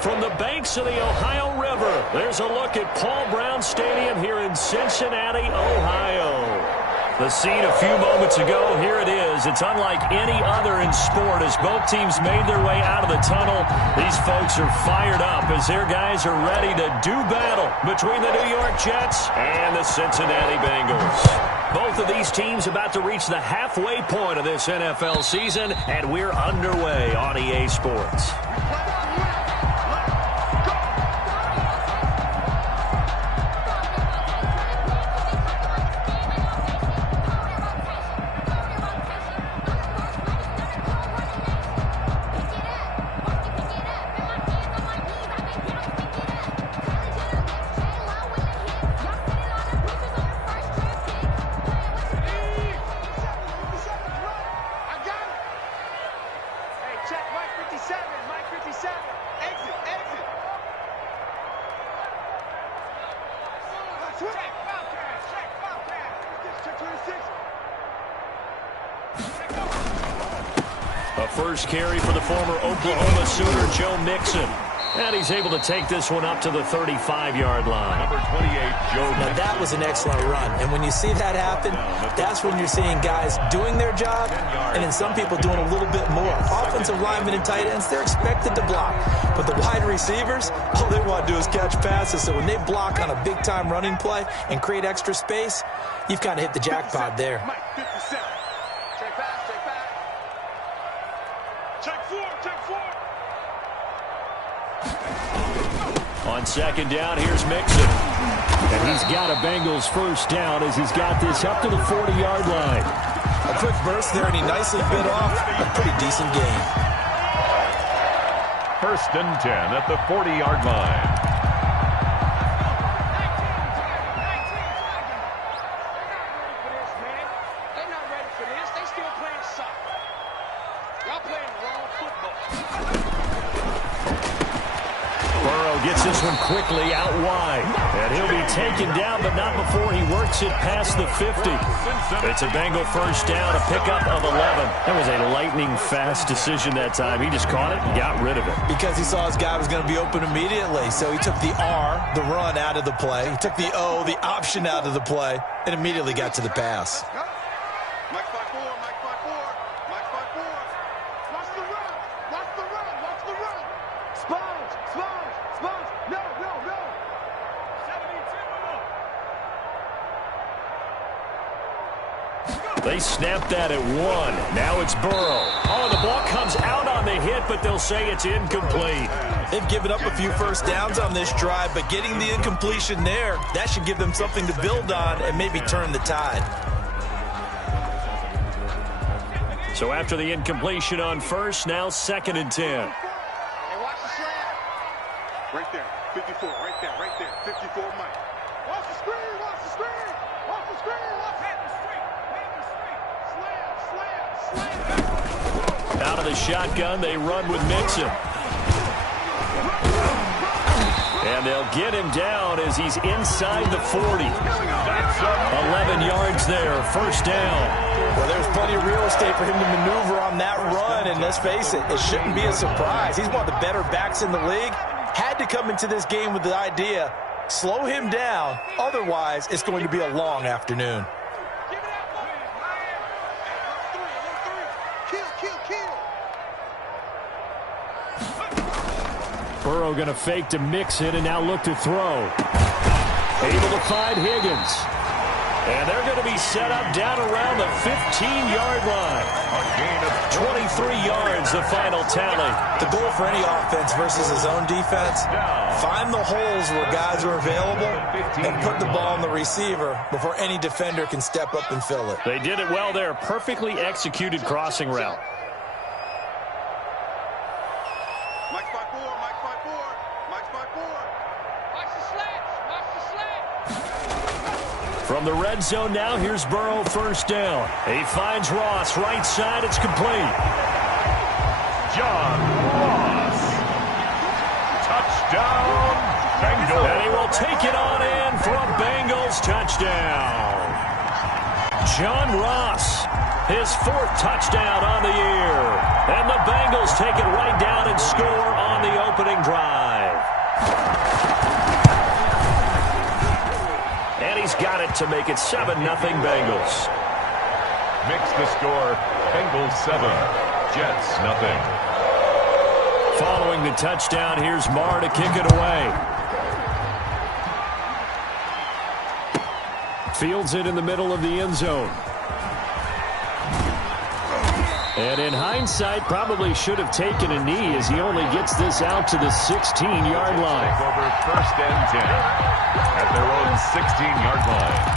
From the banks of the Ohio River, there's a look at Paul Brown Stadium here in Cincinnati, Ohio. The scene a few moments ago, here it is. It's unlike any other in sport as both teams made their way out of the tunnel. These folks are fired up as their guys are ready to do battle between the New York Jets and the Cincinnati Bengals. Both of these teams about to reach the halfway point of this NFL season, and we're underway on EA Sports. A first carry for the former Oklahoma Sooner, Joe Mixon. And he's able to take this one up to the 35-yard line. Number 28, Joe Mixon. Now, that was an excellent run. And when you see that happen, that's when you're seeing guys doing their job and then some people doing a little bit more. Offensive linemen and tight ends, they're expected to block. But the wide receivers, all they want to do is catch passes. So when they block on a big-time running play and create extra space, you've kind of hit the jackpot there. On second down, here's Mixon. And he's got a Bengals first down as he's got this up to the 40-yard line. A quick burst there, and he nicely bit off a pretty decent gain. First and 10 at the 40-yard line. Gets this one quickly out wide. And he'll be taken down, but not before he works it past the 50. It's a Bengal first down, a pickup of 11. That was a lightning-fast decision that time. He just caught it and got rid of it. Because he saw his guy was going to be open immediately. So he took the R, the run, out of the play. He took the O, the option, out of the play, and immediately got to the pass. They snapped that at 1. Now it's Burrow. Oh, the ball comes out on the hit, but they'll say it's incomplete. They've given up a few first downs on this drive, but getting the incompletion there, that should give them something to build on and maybe turn the tide. So after the incompletion on first, now second and 10. Hey, watch the slant. Right there, 54, right there, 54, Mike. Watch the screen, watch the screen, watch the screen, watch the Out of the shotgun, they run with Mixon. And they'll get him down as he's inside the 40. 11 yards there, first down. Well, there's plenty of real estate for him to maneuver on that run, and let's face it, it shouldn't be a surprise. He's one of the better backs in the league. Had to come into this game with the idea, slow him down, otherwise it's going to be a long afternoon. Burrow going to fake to Mixon and now look to throw. Able to find Higgins. And they're going to be set up down around the 15-yard line. A gain of 23 yards, the final tally. The goal for any offense versus his own defense, find the holes where guys are available and put the ball on the receiver before any defender can step up and fill it. They did it well there. Perfectly executed crossing route. From the red zone now, here's Burrow first down. He finds Ross, right side, it's complete. John Ross. Touchdown, Bengals. And he will take it on in for a Bengals touchdown. John Ross, his 4th touchdown on the year. And the Bengals take it right down and score on the opening drive. And he's got it to make it 7-0 Bengals. Makes the score Bengals 7, Jets nothing. Following the touchdown, here's Marr to kick it away. Fields it in the middle of the end zone. And in hindsight, probably should have taken a knee as he only gets this out to the 16-yard line. Over 1st and 10 at their own 16-yard line.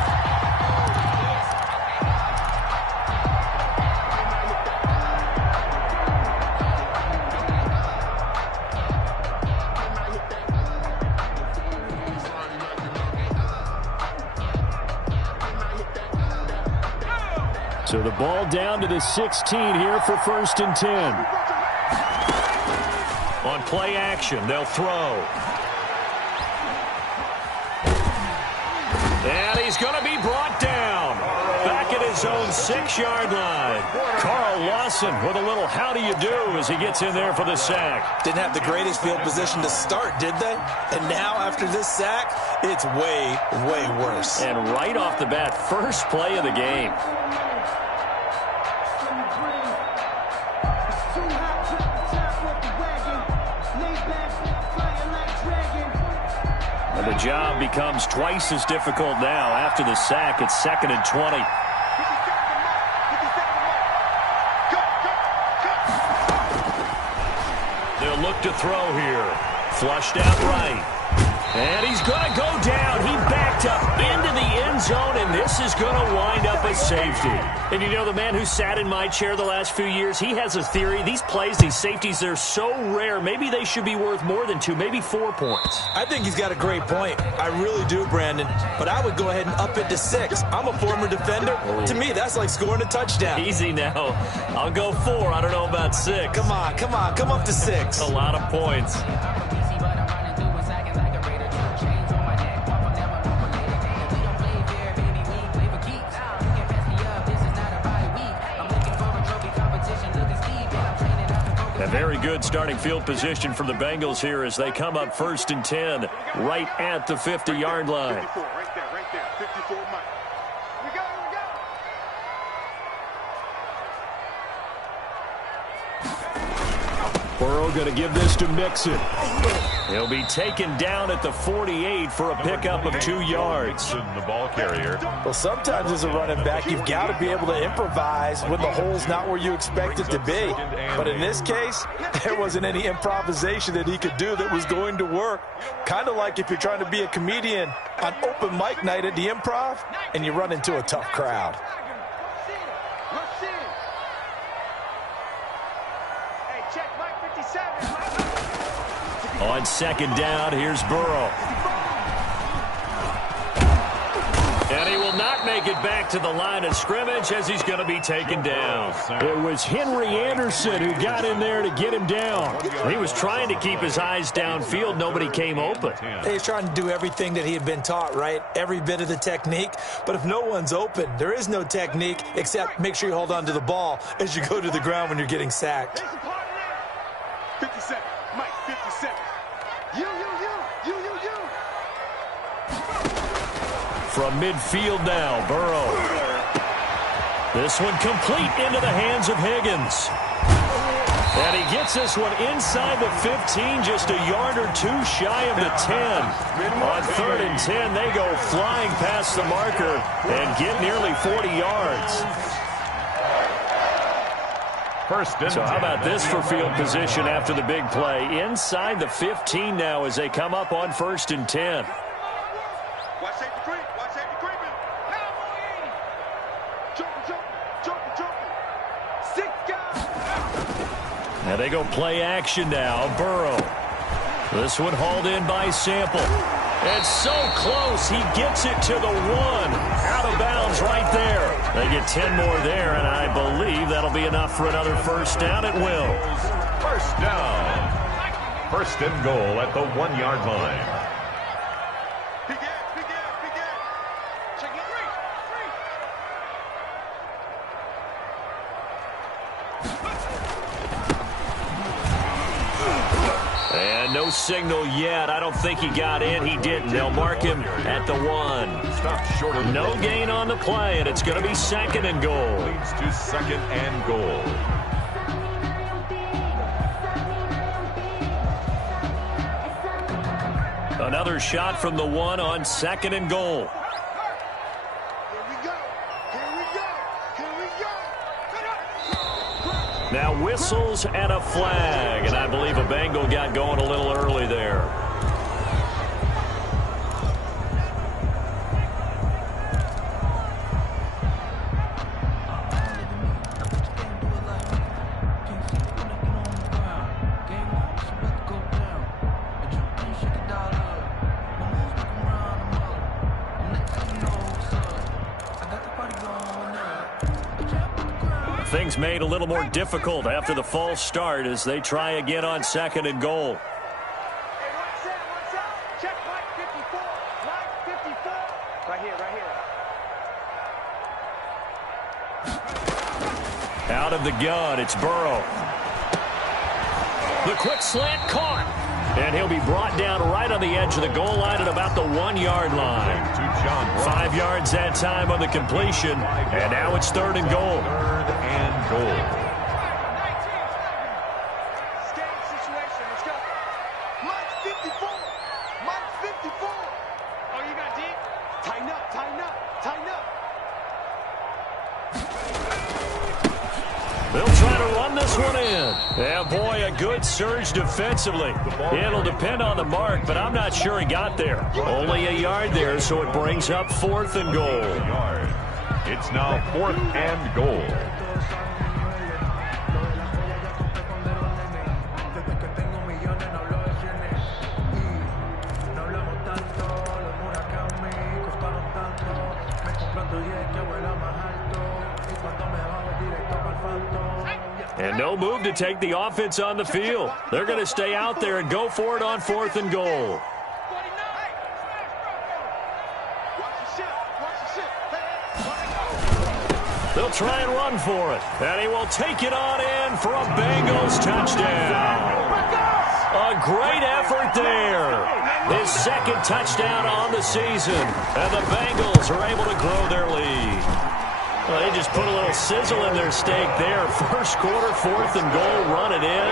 So the ball down to the 16 here for 1st and 10. On play action, they'll throw. And he's going to be brought down. Back at his own 6-yard line. Carl Lawson with a little how do you do as he gets in there for the sack. Didn't have the greatest field position to start, did they? And now after this sack, it's way, way worse. And right off the bat, first play of the game. And the job becomes twice as difficult now after the sack. It's 2nd and 20. They'll look to throw here. Flushed out right. And he's going to go down. He backed up into the end zone, and this is going to wind up a safety. And you know, the man who sat in my chair the last few years, he has a theory. These plays, these safeties, they're so rare. Maybe they should be worth more than 2, maybe 4 points. I think he's got a great point. I really do, Brandon. But I would go ahead and up it to 6. I'm a former defender. Oh. To me, that's like scoring a touchdown. Easy now. I'll go 4. I don't know about 6. Come on, come on. Come up to 6. A lot of points. A very good starting field position for the Bengals here as they come up 1st and 10 right at the 50-yard line. 54, right there, 54 Mike. We go. Burrow going to give this to Mixon. He'll be taken down at the 48 for a pickup of 2 yards. The ball carrier. Well, sometimes as a running back, you've got to be able to improvise when the hole's not where you expect it to be. But in this case, there wasn't any improvisation that he could do that was going to work. Kind of like if you're trying to be a comedian on open mic night at the Improv and you run into a tough crowd. On 2nd down, here's Burrow. And he will not make it back to the line of scrimmage as he's going to be taken down. It was Henry Anderson who got in there to get him down. He was trying to keep his eyes downfield. Nobody came open. He's trying to do everything that he had been taught, right? Every bit of the technique. But if no one's open, there is no technique except make sure you hold on to the ball as you go to the ground when you're getting sacked. 57, Mike, 57. You. From midfield now, Burrow. This one complete into the hands of Higgins. And he gets this one inside the 15, just a yard or 2 shy of the 10. On 3rd and 10, they go flying past the marker and get nearly 40 yards. So how about this for field position after the big play? Inside the 15 now as they come up on 1st and 10. Watch safety creep. Jumping. 6 guys. Now they go play action now. Burrow. This one hauled in by Sample. And so close, he gets it to the 1. Out of bounds right there. They get 10 more there, and I believe that'll be enough for another 1st down. It will. 1st down. 1st and goal at the 1-yard line. signal yet. I don't think he got in. He didn't. They'll mark him at the 1. Stop short of the No gain on the play, and it's going to be 2nd and goal. leads to 2nd and goal. Another shot from the 1 on 2nd and goal. Now whistles and a flag, and I believe a Bengal got going a little early there. Things made a little more difficult after the false start as they try again on 2nd and goal. Check line 54. Line 54. Right here, right here. Out of the gun, it's Burrow. The quick slant caught. And he'll be brought down right on the edge of the goal line at about the 1-yard line. 5 yards that time on the completion. And now it's 3rd and goal. 3rd and goal. Game situation. Let's go. Mike's 54. Mike's 54. Oh, you got deep? Tighten up, tighten up, tighten up. They'll try to run this one in. Yeah, boy, a good surge defensively. It'll depend on the mark, but I'm not sure he got there. Only a yard there, so it brings up 4th and goal. It's now 4th and goal. And no move to take the offense on the field. They're going to stay out there and go for it on 4th and goal. They'll try and run for it. And he will take it on in for a Bengals touchdown. A great effort there. His 2nd touchdown on the season. And the Bengals are able to grow their lead. Well, they just put a little sizzle in their steak there. First quarter, 4th and goal, run it in.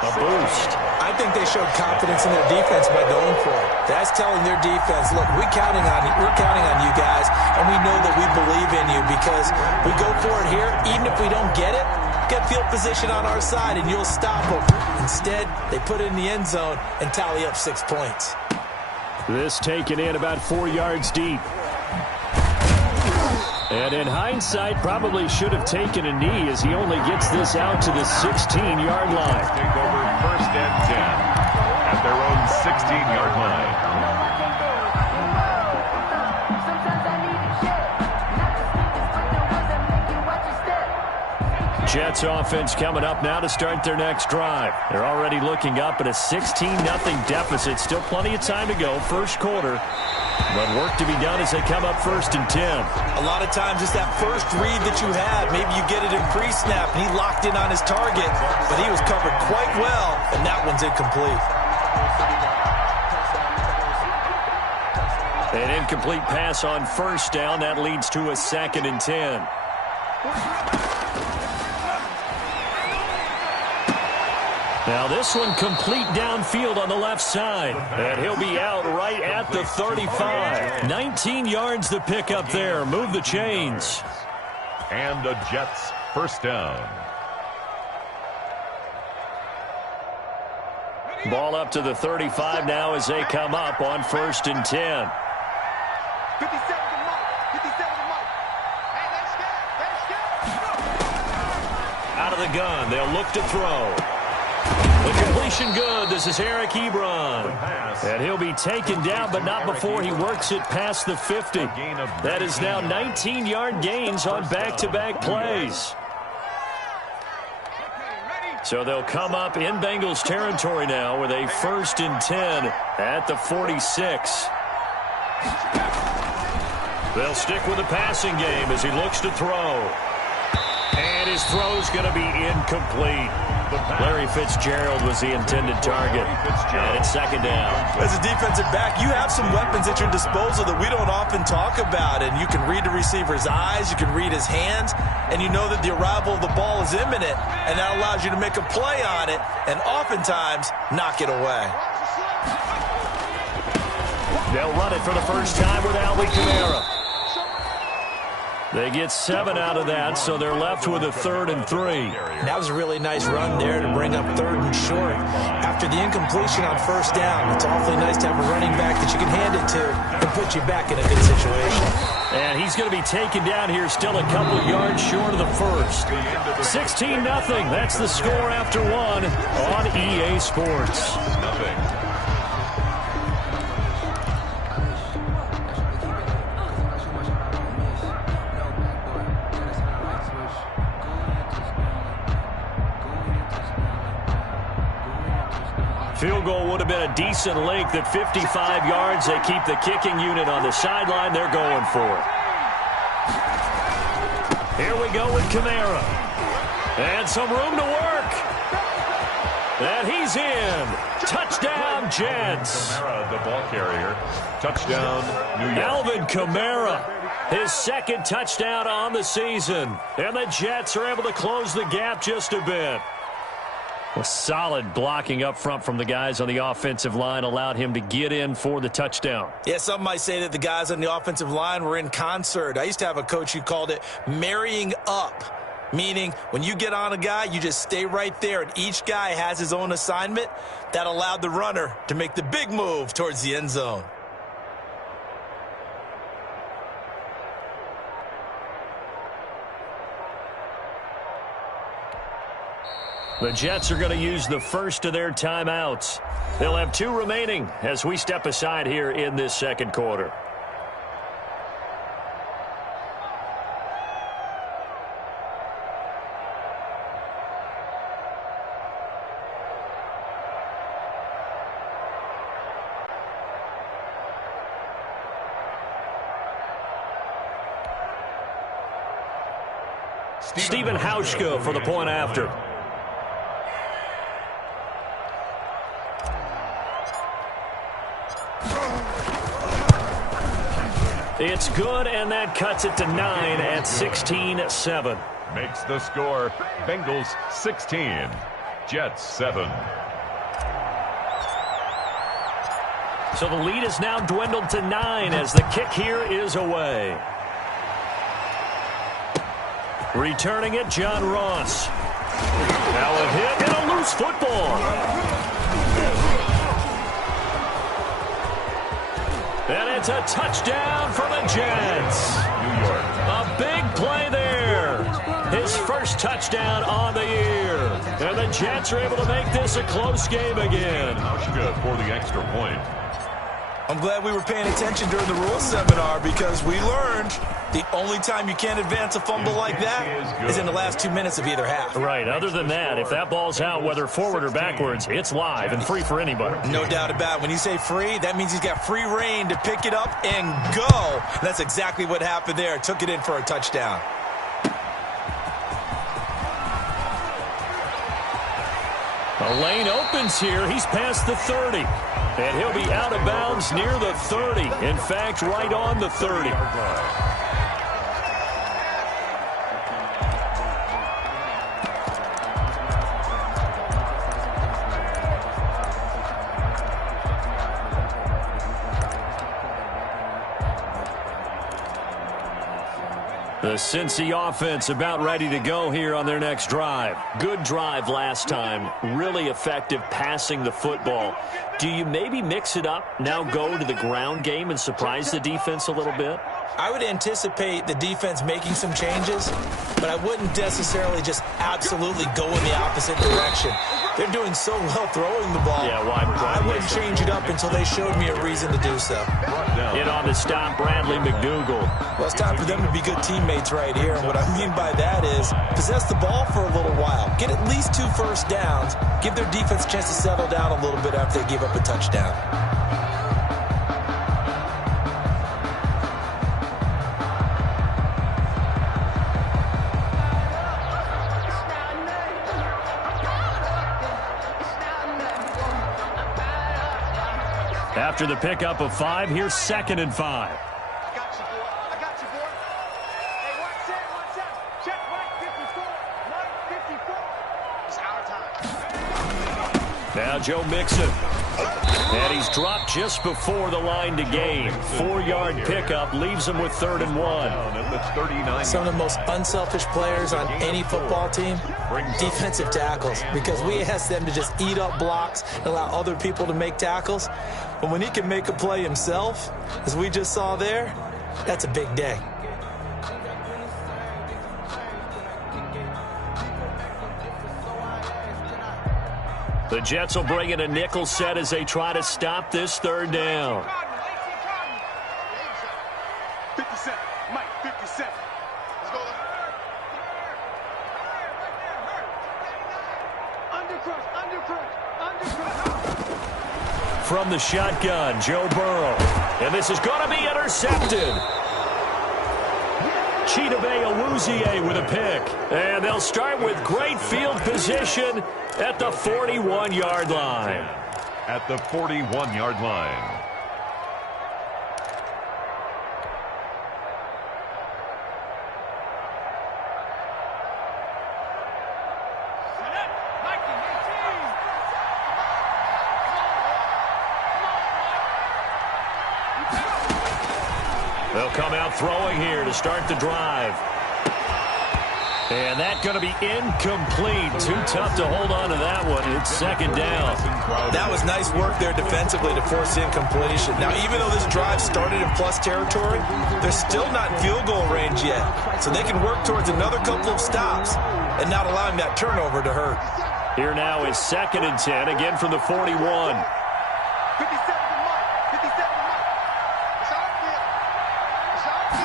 A boost. I think they showed confidence in their defense by going for it. That's telling their defense, look, we're counting on you guys, and we know that we believe in you because we go for it here. Even if we don't get it, get field position on our side, and you'll stop them. Instead, they put it in the end zone and tally up 6 points. This taken in about 4 yards deep. And in hindsight, probably should have taken a knee as he only gets this out to the 16-yard line. Take over 1st and 10 at their own 16-yard line. Jets offense coming up now to start their next drive. They're already looking up at a 16-0 deficit. Still plenty of time to go. First quarter. But work to be done as they come up 1st and 10. A lot of times it's that first read that you have. Maybe you get it in pre-snap, and he locked in on his target, but he was covered quite well, and that one's incomplete. An incomplete pass on 1st down. That leads to a 2nd and 10. Now this one complete downfield on the left side. And he'll be out right at the 35. 19 yards to pick up there. Move the chains. And the Jets 1st down. Ball up to the 35 now as they come up on 1st and 10. 57 to Mike. 57 to Mike. Hey, Out of the gun. They'll look to throw. The completion good. This is Eric Ebron. And he'll be taken down, but not before he works it past the 50. That is now 19-yard gains on back-to-back plays. So they'll come up in Bengals territory now with a 1st and 10 at the 46. They'll stick with the passing game as he looks to throw. And his throw's going to be incomplete. Larry Fitzgerald was the intended target. And it's second down. As a defensive back, you have some weapons at your disposal that we don't often talk about. And you can read the receiver's eyes, you can read his hands, and you know that the arrival of the ball is imminent. And that allows you to make a play on it and oftentimes knock it away. They'll run it for the first time with Alvin Kamara. They get 7 out of that, so they're left with a 3rd and 3. That was a really nice run there to bring up 3rd and short. After the incompletion on first down, it's awfully nice to have a running back that you can hand it to and put you back in a good situation. And he's going to be taken down here still a couple yards short of the first. 16-0. That's the score after 1 on EA Sports. Field goal would have been a decent length at 55 yards. They keep the kicking unit on the sideline. They're going for it. Here we go with Kamara. And some room to work. And he's in. Touchdown, Jets. Kamara, the ball carrier. Touchdown, New York. Alvin Kamara, his 2nd touchdown on the season. And the Jets are able to close the gap just a bit. A solid blocking up front from the guys on the offensive line allowed him to get in for the touchdown. Yeah, some might say that the guys on the offensive line were in concert. I used to have a coach who called it marrying up, meaning when you get on a guy, you just stay right there, and each guy has his own assignment. That allowed the runner to make the big move towards the end zone. The Jets are going to use the first of their timeouts. They'll have 2 remaining as we step aside here in this second quarter. Stephen Hauschka for the point after. It's good, and that cuts it to 9 at 16-7. Makes the score Bengals 16, Jets 7. So the lead is now dwindled to 9 as the kick here is away. Returning it, John Ross. Now a hit and a loose football. And it's a touchdown for the Jets. New York. A big play there. His first touchdown on the year. And the Jets are able to make this a close game again. Hauschka for the extra point. I'm glad we were paying attention during the rules seminar because we learned the only time you can't advance a fumble like that is in the last 2 minutes of either half. Right. Other than that, if that ball's out, whether forward or backwards, it's live and free for anybody. No doubt about it. When you say free, that means he's got free reign to pick it up and go. And that's exactly what happened there. Took it in for a touchdown. A lane opens here. He's past the 30. And he'll be out of bounds near the 30. In fact, right on the 30. The Cincy offense about ready to go here on their next drive. Good drive last time. Really effective passing the football. Do you maybe mix it up, now go to the ground game and surprise the defense a little bit? I would anticipate the defense making some changes, but I wouldn't necessarily just absolutely go in the opposite direction. They're doing so well throwing the ball. Yeah, why I wouldn't change it up until they showed me a reason to do so. In on the stop, Bradley McDougal. Well, it's time for them to be good teammates right here. And what I mean by that is possess the ball for a little while. Get at least 2 first downs. Give their defense a chance to settle down a little bit after they give up a touchdown. After the pickup of 5, here's 2nd and 5. I got you, boy. I got you, boy. Hey, watch that, watch that. Check right 54. Right 54. It's our time. Now Joe Mixon. And he's dropped just before the line to gain. 4-yard pickup leaves him with 3rd and 1. Some of the most unselfish players on any football team, defensive tackles, because we ask them to just eat up blocks and allow other people to make tackles. But when he can make a play himself, as we just saw there, that's a big day. The Jets will bring in a nickel set as they try to stop this 3rd down. 57. Mike, 57. Let's go. Undercrush. From the shotgun, Joe Burrow. And this is going to be intercepted. Chidobe Awuzie with a pick. And they'll start with great field position at the 41-yard line. At the 41-yard line. They'll come out throwing here to start the drive. And that's going to be incomplete. Too tough to hold on to that one. It's 2nd down. That was nice work there defensively to force incompletion. Now, even though this drive started in plus territory, they're still not in field goal range yet. So they can work towards another couple of stops and not allowing that turnover to hurt. Here now is 2nd and 10, again from the 41. 57 to Mike. 57 to Mike. It's our kid. It's our kid.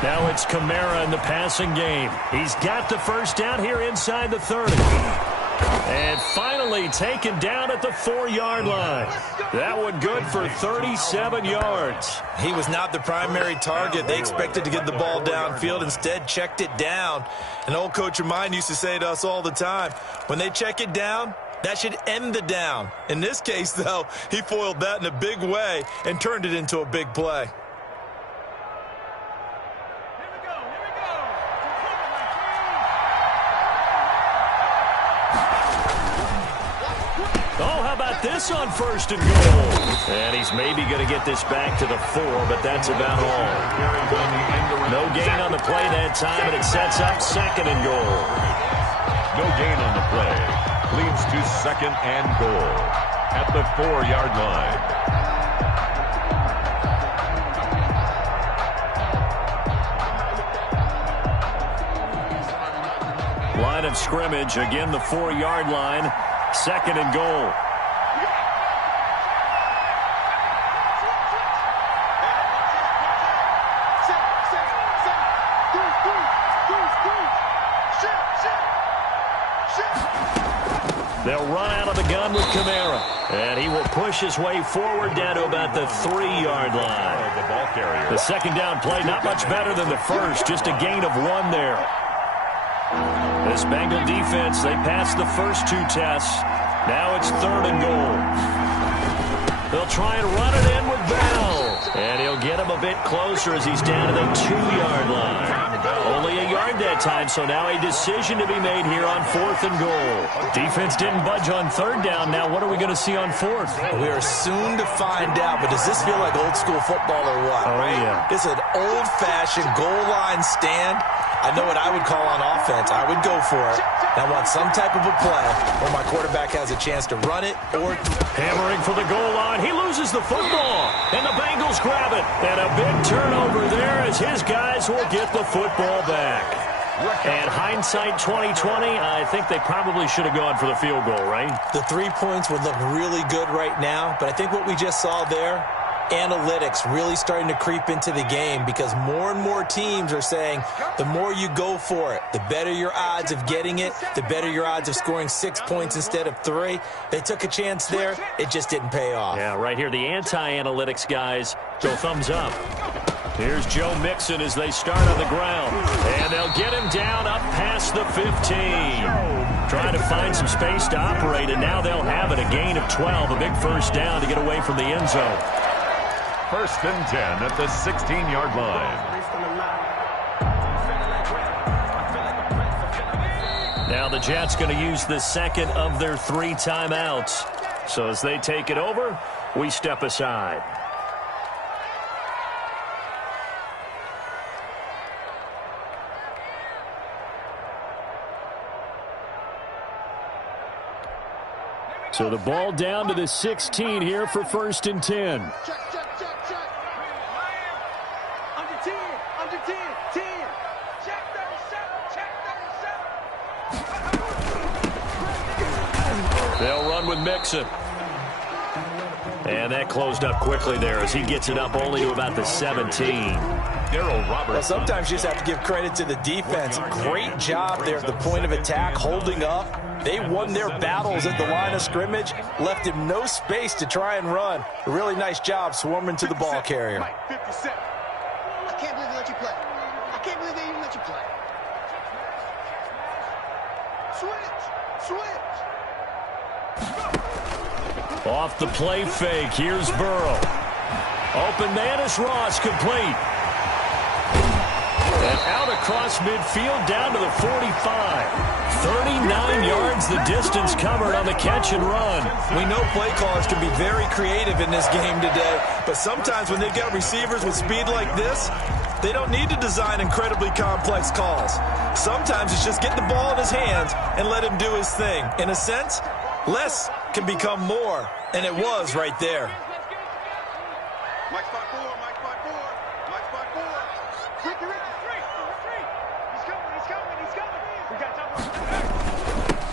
Now it's Kamara in the passing game. He's got the 1st down here inside the 30. And finally taken down at the 4-yard line. That one good for 37 yards. He was not the primary target. They expected to get the ball downfield. Instead, checked it down. An old coach of mine used to say to us all the time, when they check it down, that should end the down. In this case, though, he foiled that in a big way and turned it into a big play. This on 1st and goal. And he's maybe going to get this back to the 4, but that's about all. No gain on the play that time, and it sets up 2nd and goal. No gain on the play. Leads to 2nd and goal at the 4-yard line. Line of scrimmage, again the 4-yard line. 2nd and goal. They'll run out of the gun with Kamara. And he will push his way forward down to about the 3-yard line. The 2nd down play, not much better than the first. Just a gain of 1 there. This Bengal defense, they passed the first 2 tests. Now it's 3rd and goal. They'll try and run it in with Bell. And he'll get him a bit closer as he's down to the 2-yard line. Only a yard that time, so now a decision to be made here on 4th and goal. Defense didn't budge on 3rd down. Now what are we going to see on 4th? We are soon to find out, but does this feel like old school football or what? Oh, yeah. It's an old-fashioned goal line stand. I know what I would call on offense. I would go for it. I want some type of a play where my quarterback has a chance to run it or... Hammering for the goal line. He loses the football. And the Bengals grab it. And a big turnover there as his guys will get the football back. And hindsight 2020, I think they probably should have gone for the field goal, right? The 3 points would look really good right now. But I think what we just saw there, analytics really starting to creep into the game because more and more teams are saying the more you go for it, the better your odds of getting it, the better your odds of scoring 6 points instead of 3. They took a chance there. It just didn't pay off. Yeah, right here, the anti-analytics guys go thumbs up. Here's Joe Mixon as they start on the ground. And they'll get him down up past the 15. Trying to find some space to operate, and now they'll have it. A gain of 12, a big first down to get away from the end zone. 1st and 10 at the 16-yard line. Now the Jets going to use the second of their 3 timeouts. So as they take it over, we step aside. So the ball down to the 16 here for 1st and 10. Check. Under 10, 10. Check 37. They'll run with Mixon. And that closed up quickly there as he gets it up only to about the 17. Well, sometimes you just have to give credit to the defense. Great job there at the point of attack, holding up. They won their battles at the line of scrimmage, left him no space to try and run. A really nice job swarming to the ball carrier. Mike, 57. I can't believe they let you play. I can't believe they even let you play. Switch. Off the play fake, here's Burrow. Open man is Ross, complete. And out across midfield down to the 45. 39 yards the distance covered on the catch and run. We know play callers can be very creative in this game today, but sometimes when they've got receivers with speed like this, they don't need to design incredibly complex calls. Sometimes it's just get the ball in his hands and let him do his thing. In a sense, less can become more, and it was right there. Mike spot 4. Quick, you're in. 3. He's coming. We got double.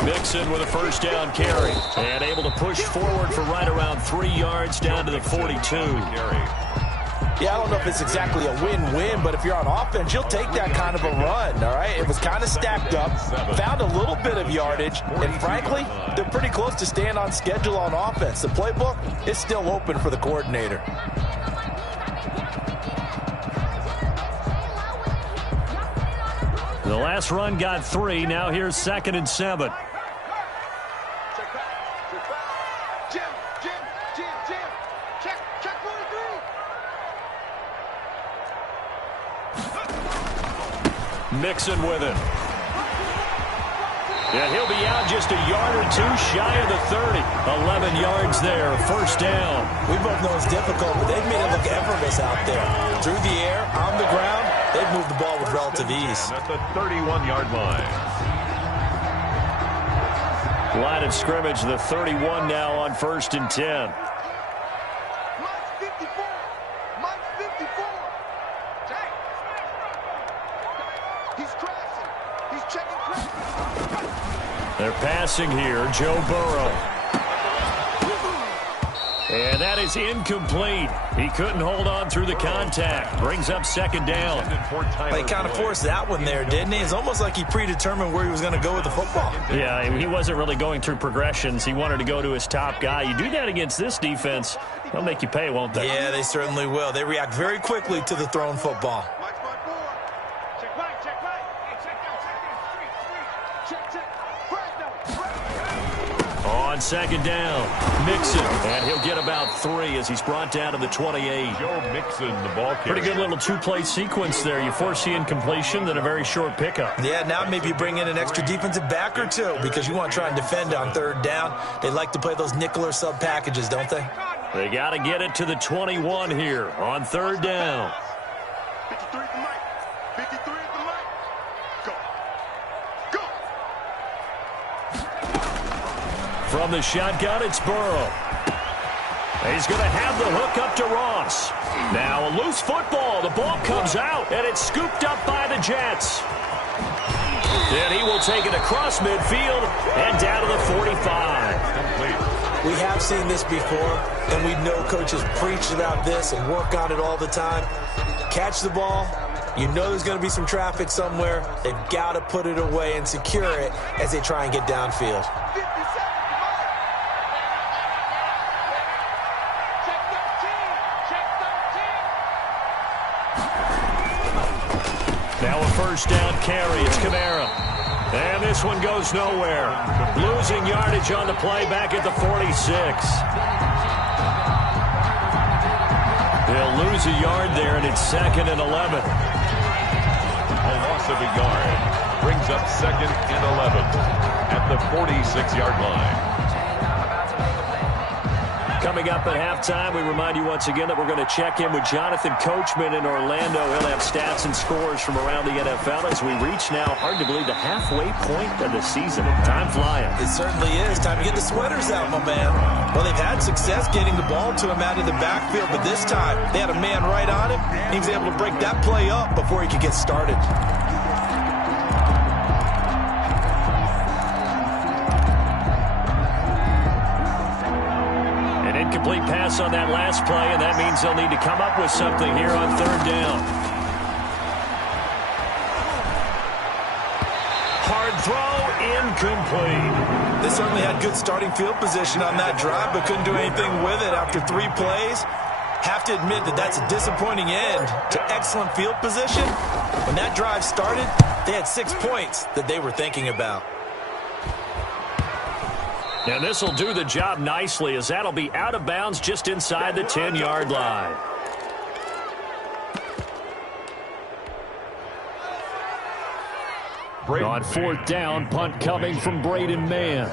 Mixon with a first down carry. And able to push forward for right around 3 yards down to the 42. Yeah, I don't know if it's exactly a win-win, but if you're on offense, you'll take that kind of a run, all right? It was kind of stacked up, found a little bit of yardage, and frankly, they're pretty close to staying on schedule on offense. The playbook is still open for the coordinator. The last run got 3. Now here's 2nd and 7. Check back. Jim. Check 43. Mixon with it. Yeah, he'll be out just a yard or 2 shy of the 30. 11 yards there, first down. We both know it's difficult, but they've made it look effortless out there. Through the air, on the ground, they've moved the ball with relative ease. At the 31-yard line. Line of scrimmage, the 31 now on 1st and 10. Mike's 54. He's crashing. He's checking crash. They're passing here, Joe Burrow. And that is incomplete. He couldn't hold on through the contact. Brings up 2nd down. He kind of forced that one there, didn't he? It's almost like he predetermined where he was going to go with the football. Yeah, he wasn't really going through progressions. He wanted to go to his top guy. You do that against this defense, they'll make you pay, won't they? Yeah, they certainly will. They react very quickly to the thrown football. Mike spot 4. Check Mike. Hey, check down. Check. On 2nd down, Mixon. And he'll get about 3 as he's brought down to the 28. Joe Mixon, the ball carrier. Pretty good little 2-play sequence there. You force the incompletion, then a very short pickup. Yeah, now maybe you bring in an extra defensive back or 2 because you want to try and defend on 3rd down. They like to play those nickel or sub packages, don't they? They got to get it to the 21 here on 3rd down. 53 at the mic. 53 at the mic. Go. From the shotgun, it's Burrow. He's going to have the hook up to Ross. Now a loose football. The ball comes out, and it's scooped up by the Jets. Then he will take it across midfield and down to the 45. We have seen this before, and we know coaches preach about this and work on it all the time. Catch the ball. You know there's going to be some traffic somewhere. They've got to put it away and secure it as they try and get downfield. 57 at the mic. Check 13. Now a first down carry. It's Kamara. And this one goes nowhere. Losing yardage on the play back at the 46. They'll lose a yard there, and it's 2nd and 11. A loss of a yard brings up 2nd and 11 at the 46-yard line. Coming up at halftime, we remind you once again that we're going to check in with Jonathan Coachman in Orlando. He'll have stats and scores from around the NFL as we reach now, hard to believe, the halfway point of the season. Time flying. It certainly is. Time to get the sweaters out, my man. Well, they've had success getting the ball to him out of the backfield, but this time they had a man right on him. He was able to break that play up before he could get started. Incomplete pass on that last play, and that means they'll need to come up with something here on 3rd down. Hard throw, incomplete. They certainly had good starting field position on that drive, but couldn't do anything with it after 3 plays. Have to admit that that's a disappointing end to excellent field position. When that drive started, they had 6 points that they were thinking about. And this will do the job nicely, as that'll be out of bounds just inside the 10-yard line. On 4th down, punt coming from Braden Mann.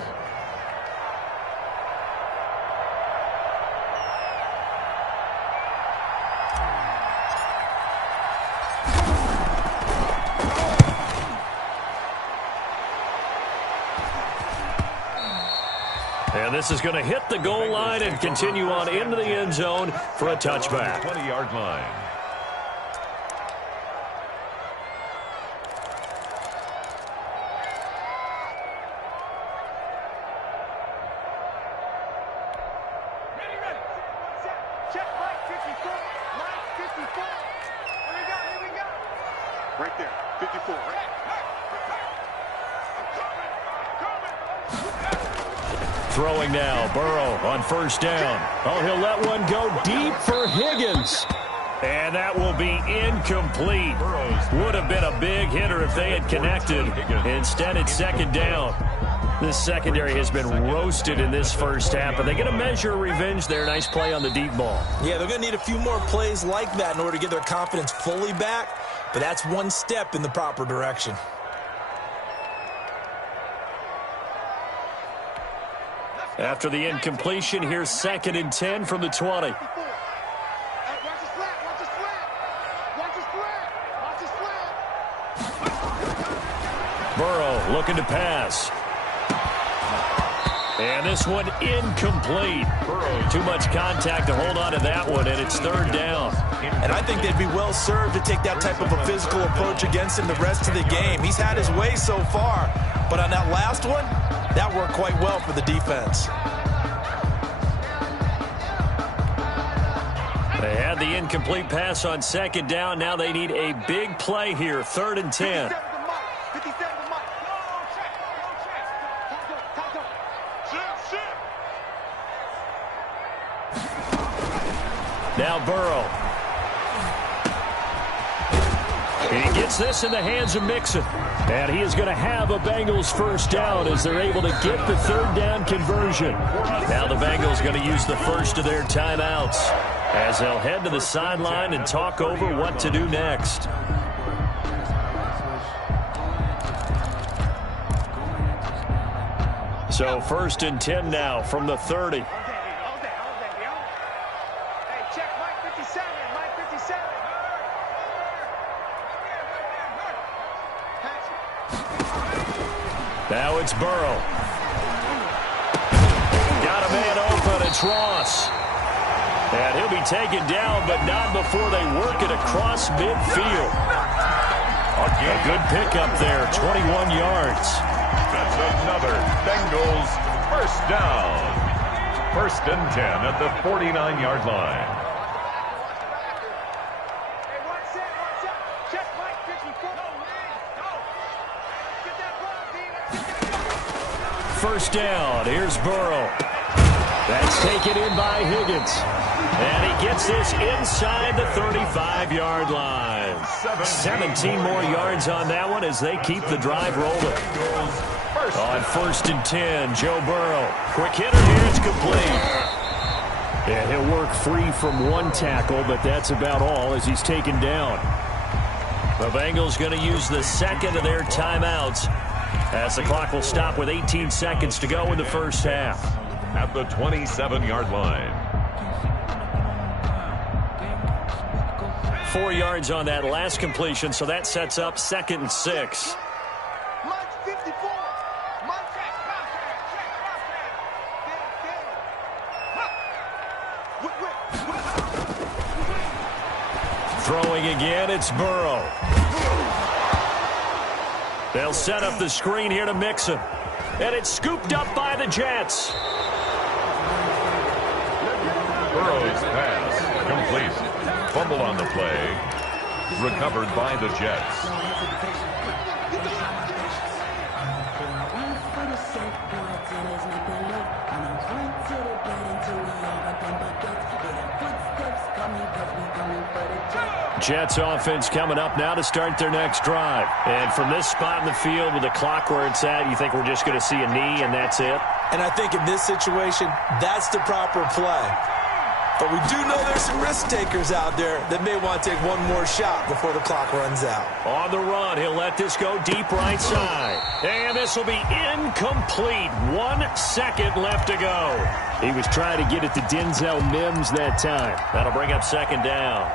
And this is going to hit the goal line and continue on into the end zone for a touchback. 20-yard line. Ready. Check line 54. Line 54. Here we go. Right there. 54. Right. Throwing now, Burrow on 1st down. Oh, he'll let one go deep for Higgins. And that will be incomplete. Would have been a big hitter if they had connected. Instead, it's 2nd down. This secondary has been roasted in this first half, but they're going to measure revenge there. Nice play on the deep ball. Yeah, they're going to need a few more plays like that in order to get their confidence fully back, but that's one step in the proper direction. After the incompletion, here's 2nd and 10 from the 20. Burrow looking to pass. And this one incomplete. Too much contact to hold on to that one, and it's 3rd down. And I think they'd be well served to take that type of a physical approach against him the rest of the game. He's had his way so far, but on that last one, that worked quite well for the defense. They had the incomplete pass on 2nd down. Now they need a big play here, 3rd and 10. Now Burrow. He gets this in the hands of Mixon. And he is going to have a Bengals 1st down as they're able to get the 3rd down conversion. Now the Bengals going to use the first of their timeouts as they'll head to the sideline and talk over what to do next. So 1st and 10 now from the 30. Now it's Burrow. Got a man open. It's Ross. And he'll be taken down, but not before they work it across midfield. A good pickup there, 21 yards. That's another Bengals 1st down. 1st and 10 at the 49-yard line. First down. Here's Burrow. That's taken in by Higgins. And he gets this inside the 35-yard line. 17 more yards on that one as they keep the drive rolling. On 1st and 10, Joe Burrow. Quick hitter here, it's complete. Yeah, he'll work free from one tackle, but that's about all as he's taken down. The Bengals going to use the second of their timeouts as the clock will stop with 18 seconds to go in the first half. At the 27-yard line. 4 yards on that last completion, so that sets up 2nd and 6. Throwing again, it's Burrow. They'll set up the screen here to mix him. And it's scooped up by the Jets. Burrow's pass complete. Fumble on the play. Recovered by the Jets. Jets offense coming up now to start their next drive. And from this spot in the field with the clock where it's at, you think we're just going to see a knee and that's it? And I think in this situation, that's the proper play. But we do know there's some risk takers out there that may want to take one more shot before the clock runs out. On the run, he'll let this go deep right side. And this will be incomplete. 1 second left to go. He was trying to get it to Denzel Mims that time. That'll bring up 2nd down.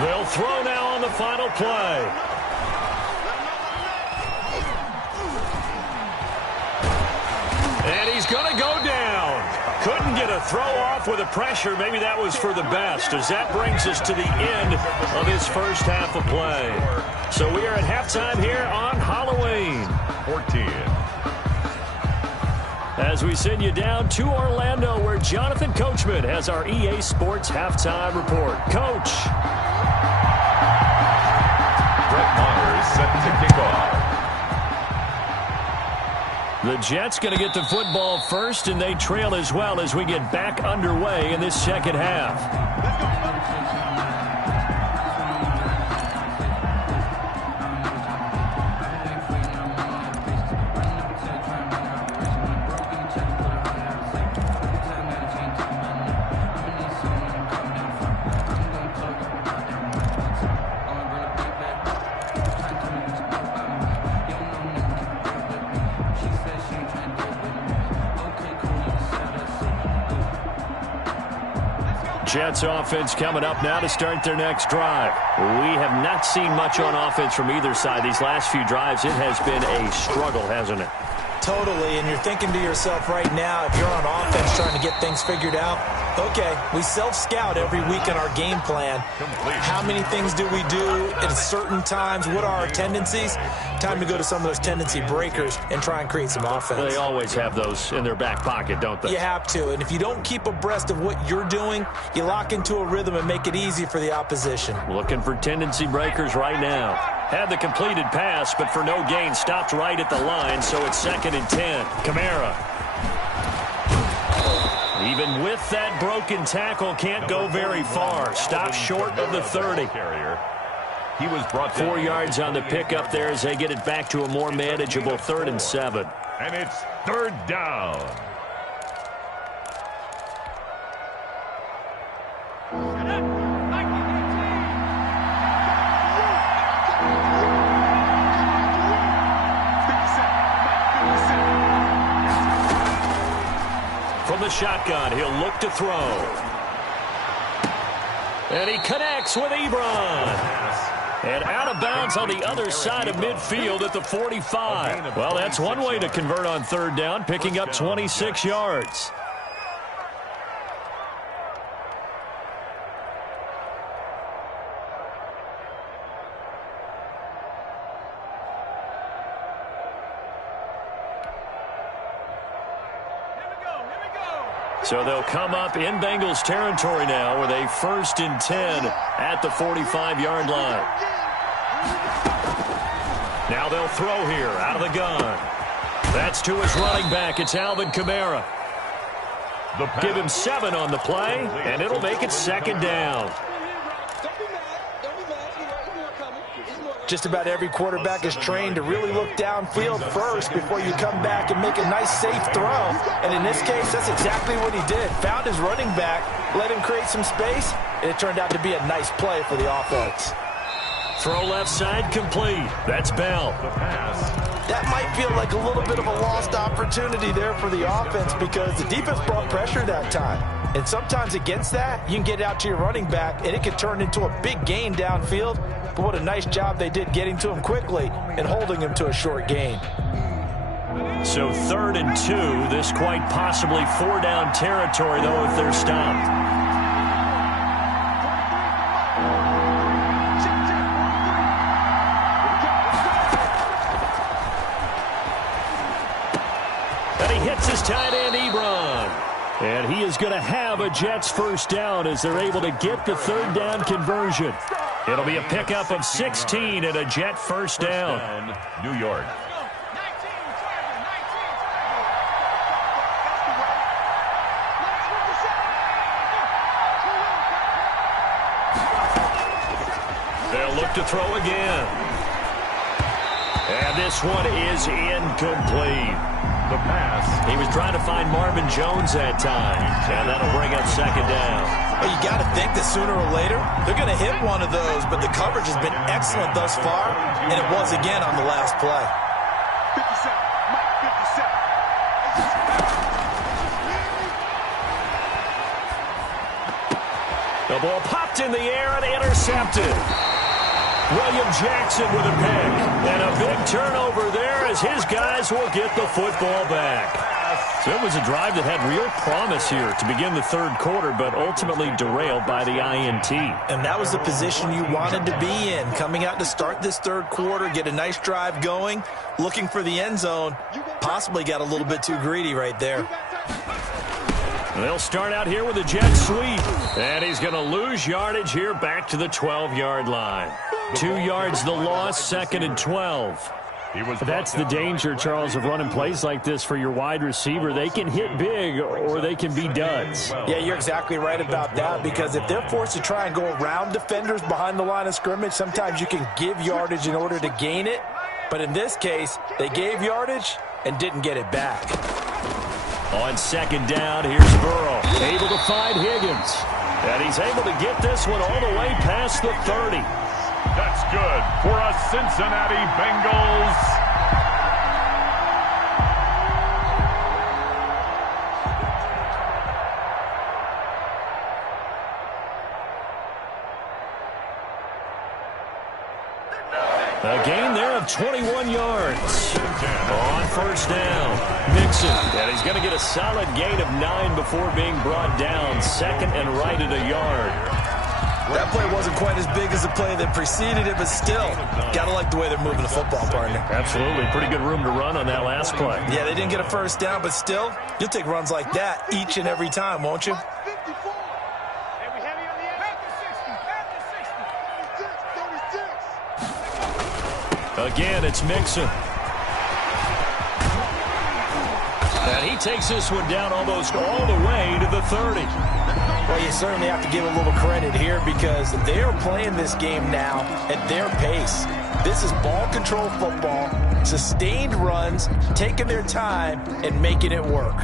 They'll throw now on the final play. And he's going to go down. Couldn't get a throw off with the pressure. Maybe that was for the best, as that brings us to the end of this first half of play. So we are at halftime here on Halloween. 14. As we send you down to Orlando, where Jonathan Coachman has our EA Sports halftime report. Coach. Brett Maher is set to kick off. The Jets going to get the football first, and they trail as well as we get back underway in this second half. Jets offense coming up now to start their next drive. We have not seen much on offense from either side. These last few drives, it has been a struggle, hasn't it? Totally, and you're thinking to yourself right now, if you're on offense trying to get things figured out, okay, we self-scout every week in our game plan. How many things do we do at certain times? What are our tendencies? Time to go to some of those tendency breakers and try and create some offense. They always have those in their back pocket, don't they? You have to, and if you don't keep abreast of what you're doing, you lock into a rhythm and make it easy for the opposition. Looking for tendency breakers right now. Had the completed pass, but for no gain, stopped right at the line, so it's 2nd and 10. Kamara. Even with that broken tackle, can't go very far. Stopped short of the 30. He was brought 4 yards on the pickup there as they get it back to a more manageable 3rd and 7. And it's 3rd down. From the shotgun, he'll look to throw. And he connects with Ebron. And out of bounds on the other side of midfield at the 45. Well, that's one way to convert on 3rd down, picking up 26 yards. So they'll come up in Bengals territory now with a 1st and 10 at the 45-yard line. Now they'll throw here out of the gun. That's to his running back. It's Alvin Kamara. Give him 7 on the play, and it'll make it 2nd down. Just about every quarterback is trained to really look downfield first before you come back and make a nice, safe throw. And in this case, that's exactly what he did. Found his running back, let him create some space, and it turned out to be a nice play for the offense. Throw left side complete. That's Bell. That might feel like a little bit of a lost opportunity there for the offense because the defense brought pressure that time. And sometimes against that, you can get out to your running back, and it can turn into a big gain downfield. But what a nice job they did getting to him quickly and holding him to a short gain. So 3rd and 2. This quite possibly 4-down territory, though, if they're stopped. His tight end, Ebron. And he is going to have a Jets 1st down as they're able to get the 3rd down conversion. It'll be a pickup of 16 and a Jet 1st down. New York. They'll look to throw again. And this one is incomplete. The pass. He was trying to find Marvin Jones that time, and that'll bring up 2nd down. Well, you got to think that sooner or later they're going to hit one of those, but the coverage has been excellent thus far, and it was again on the last play. 57, Mike, 57. The ball popped in the air and intercepted. William Jackson with a pick. And a big turnover there as his guys will get the football back. So it was a drive that had real promise here to begin the 3rd quarter, but ultimately derailed by the INT. And that was the position you wanted to be in, coming out to start this 3rd quarter, get a nice drive going, looking for the end zone. Possibly got a little bit too greedy right there. They'll start out here with a jet sweep. And he's going to lose yardage here back to the 12-yard line. 2 yards the loss, 2nd and 12. That's the danger, Charles, of running plays like this for your wide receiver. They can hit big or they can be duds. Yeah, you're exactly right about that because if they're forced to try and go around defenders behind the line of scrimmage, sometimes you can give yardage in order to gain it. But in this case, they gave yardage and didn't get it back. On 2nd down, here's Burrow, able to find Higgins. And he's able to get this one all the way past the 30. That's good for a Cincinnati Bengals. A gain there of 21 yards. On 1st down, Mixon. And he's going to get a solid gain of 9 before being brought down. 2nd and right at a yard. That play wasn't quite as big as the play that preceded it, but still, got to like the way they're moving the football, partner. Absolutely. Pretty good room to run on that last play. Yeah, they didn't get a 1st down, but still, you'll take runs like that each and every time, won't you? Again, it's Mixon. And he takes this one down almost all the way to the 30. Well, you certainly have to give a little credit here because they are playing this game now at their pace. This is ball control football, sustained runs, taking their time, and making it work.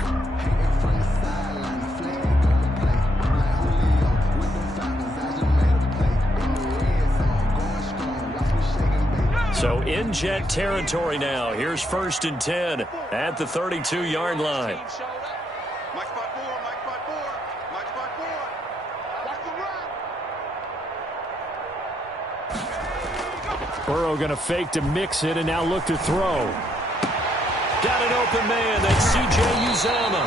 So in Jet territory now. Here's 1st and 10 at the 32-yard line. Burrow going to fake to mix it and now look to throw. Got an open man. That's C.J. Uzomah.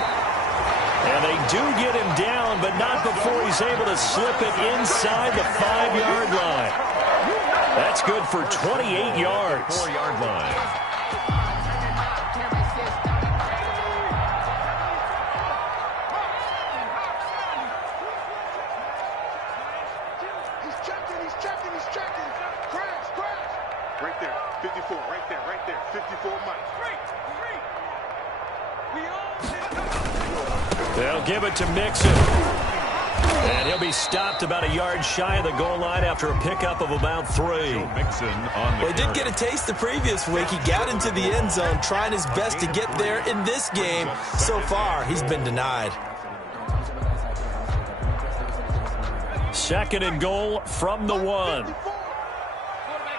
And they do get him down, but not before he's able to slip it inside the 5-yard line. That's good for 28 yards. 4-yard line. he's checking. Crash. Right there, 54, right there, 54 Mike. They'll give it to Mixon. And he'll be stopped about a yard shy of the goal line after a pickup of about 3. Mixon on the Well, he did get a taste the previous week. He got into the end zone trying his best to get there in this game. So far, he's been denied. 2nd and goal from the 1. Quarterback,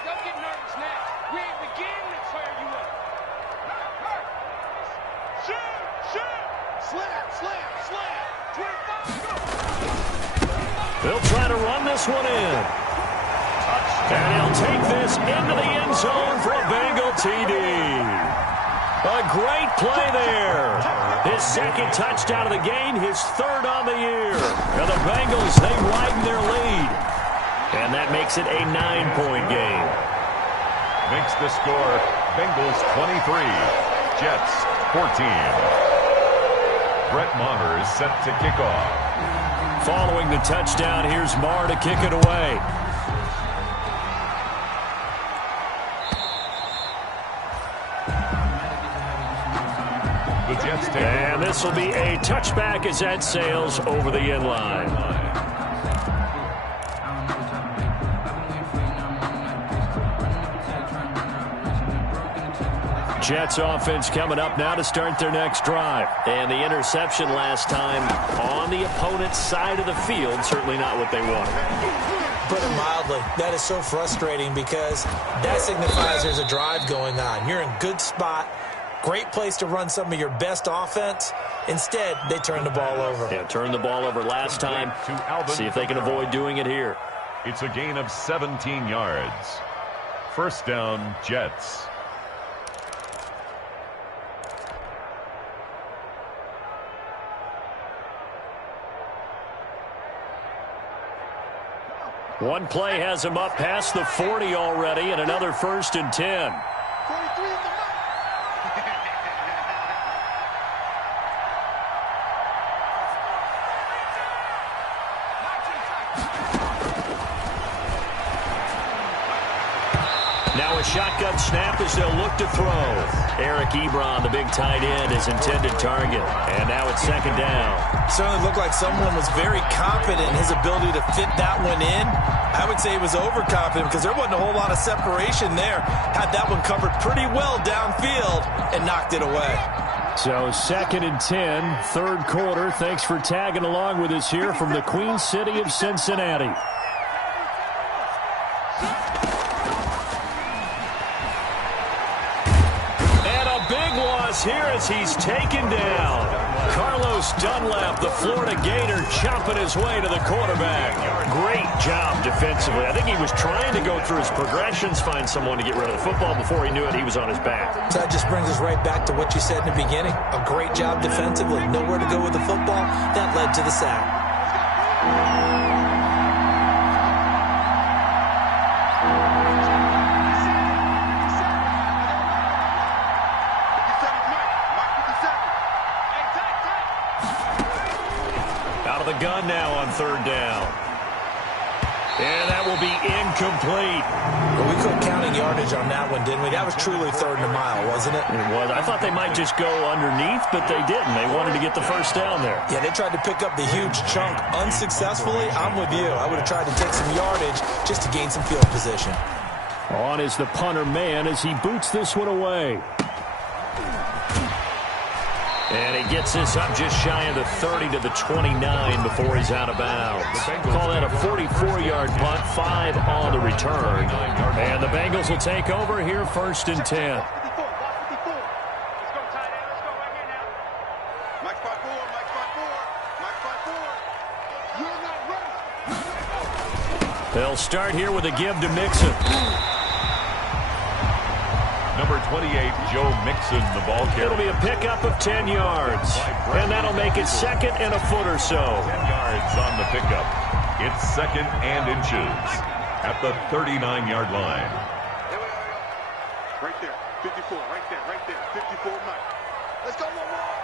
don't get nervous now. We ain't beginning to fire you up. Shoot. Slam. 25, go. They'll try to run this one in. And he'll take this into the end zone for a Bengal TD. A great play there. His 2nd touchdown of the game, his 3rd on the year. And the Bengals, they widen their lead. And that makes it a 9-point game. Makes the score Bengals 23, Jets 14. Brett Maher is set to kick off. Following the touchdown, here's Maher to kick it away. The Jets take And this will be a touchback as that sails over the end line. Jets offense coming up now to start their next drive. And the interception last time on the opponent's side of the field, certainly not what they wanted. Put it mildly, that is so frustrating because that signifies there's a drive going on. You're in good spot, great place to run some of your best offense. Instead, they turn the ball over. Yeah, turned the ball over last time. See if they can avoid doing it here. It's a gain of 17 yards. First down, Jets. One play has him up past the 40 already, and another 1st and 10. 43 is the mark. Now a shotgun snap as they'll look to throw. Eric Ebron, the big tight end, is intended target. And now it's 2nd down. Certainly looked like someone was very confident in his ability to fit that one in. I would say he was overconfident because there wasn't a whole lot of separation there. Had that one covered pretty well downfield and knocked it away. So 2nd and 10, 3rd quarter. Thanks for tagging along with us here from the Queen City of Cincinnati. Here as he's taken down. Carlos Dunlap, the Florida Gator, chopping his way to the quarterback. Great job defensively. I think he was trying to go through his progressions, find someone to get rid of the football. Before he knew it, he was on his back. So that just brings us right back to what you said in the beginning. A great job defensively. Nowhere to go with the football. That led to the sack. Gun now on 3rd down. And that will be incomplete. Well, we couldn't counting yardage on that one, didn't we? That was truly 3rd and a mile, wasn't it? It was. I thought they might just go underneath, but they didn't. They wanted to get the 1st down there. Yeah, they tried to pick up the huge chunk unsuccessfully. I'm with you. I would have tried to take some yardage just to gain some field position. On is the punter man as he boots this one away. And he gets this up just shy of the 30 to the 29 before he's out of bounds. Call that a 44-yard punt, 5 on the return. And the Bengals will take over here 1st and 10. Let's go, tight end. Let's go right here now. Mike 5-4. You're not ready. They'll start here with a give to Mixon. Number 28, Joe Mixon, the ball carrier. It'll be a pickup of 10 yards. And that'll make it 2nd and a foot or so. 10 yards on the pickup. It's 2nd and inches at the 39-yard line. Right there. 54. Right there. 54 Mike. Let's go, one more.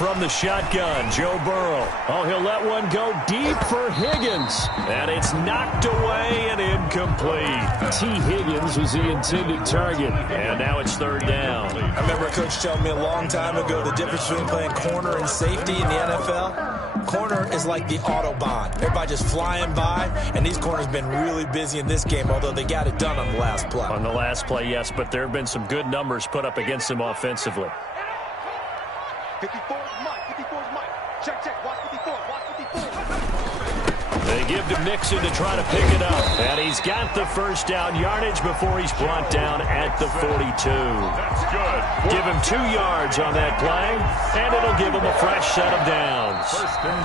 from the shotgun. Joe Burrow. Oh, he'll let one go deep for Higgins. And it's knocked away and incomplete. T. Higgins was the intended target. And now it's third down. I remember a coach telling me a long time ago the difference between playing corner and safety in the NFL. Corner is like the Autobahn. Everybody just flying by, and these corners been really busy in this game, although they got it done on the last play. On the last play, yes, but there have been some good numbers put up against them offensively. 54 is Mike. 54 is Mike. Check, check. Watch 54. Watch 54. They give to Mixon to try to pick it up. And he's got the first down yardage before he's brought down at the 42. That's good. Give him 2 yards on that play, and it'll give him a fresh set of downs.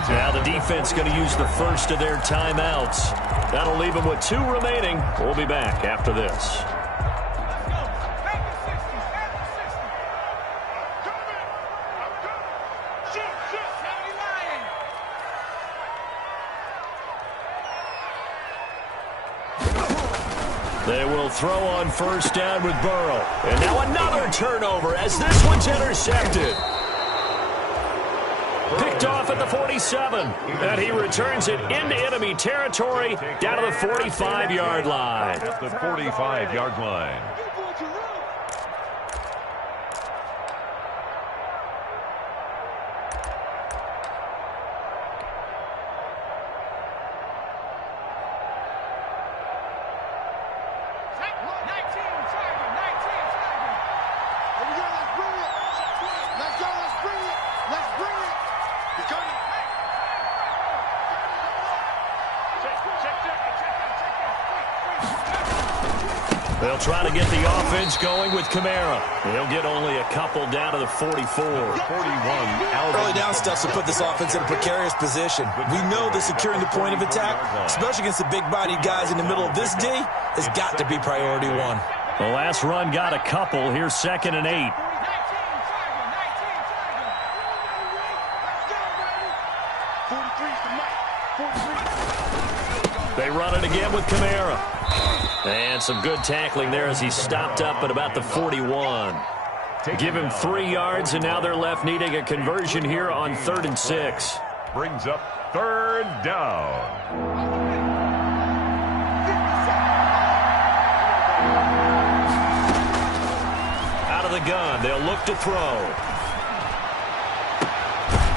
Now the defense going to use the first of their timeouts. That'll leave them with 2 remaining. We'll be back after this. They will throw on first down with Burrow. And now another turnover as this one's intercepted. Picked off at the 47. And he returns it into enemy territory down to the 45-yard line. At the 45-yard line. They'll try to get the offense going with Kamara. They'll get only a couple down to the 44. 41. Early down stuff will put this offense in a precarious position. We know that securing the point of attack, especially against the big-bodied guys in the middle of this D, has got to be priority 1. The last run got a couple. Here's 2nd and 8. They run it again with Kamara. And some good tackling there as he stopped up at about the 41. Give him 3 yards, and now they're left needing a conversion here on 3rd and 6. Brings up 3rd down. Out of the gun, they'll look to throw.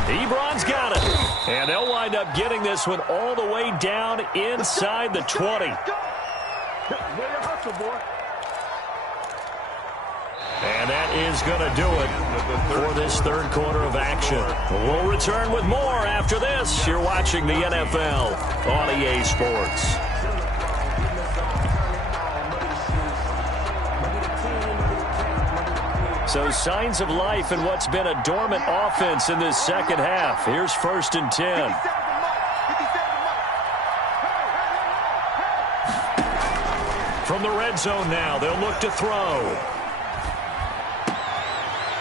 Ebron's got it. And they'll wind up getting this one all the way down inside the 20. And that is going to do it for this 3rd quarter of action. We'll return with more after this. You're watching the NFL on EA Sports. So signs of life in what's been a dormant offense in this second half. Here's 1st and 10. From the red zone now, they'll look to throw.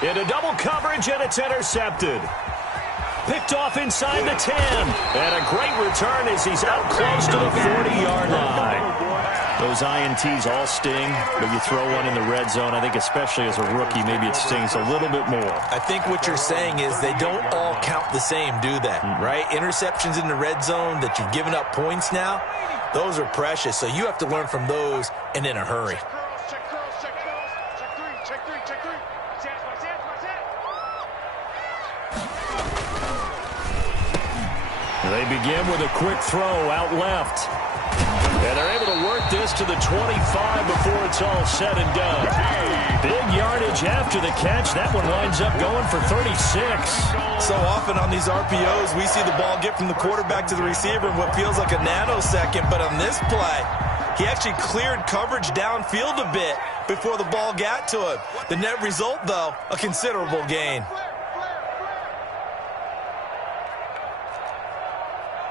Into double coverage, and it's intercepted. Picked off inside the 10. And a great return as he's out close to the 40-yard line. Those INTs all sting, but you throw one in the red zone, I think especially as a rookie, maybe it stings a little bit more. I think what you're saying is they don't all count the same, do they? Right? Interceptions in the red zone that you've given up points now, those are precious. So you have to learn from those and in a hurry. They begin with a quick throw out left. And they're able to work this to the 25 before it's all said and done. Big yardage after the catch. That one winds up going for 36. So often on these RPOs, we see the ball get from the quarterback to the receiver in what feels like a nanosecond. But on this play, he actually cleared coverage downfield a bit before the ball got to him. The net result, though, a considerable gain.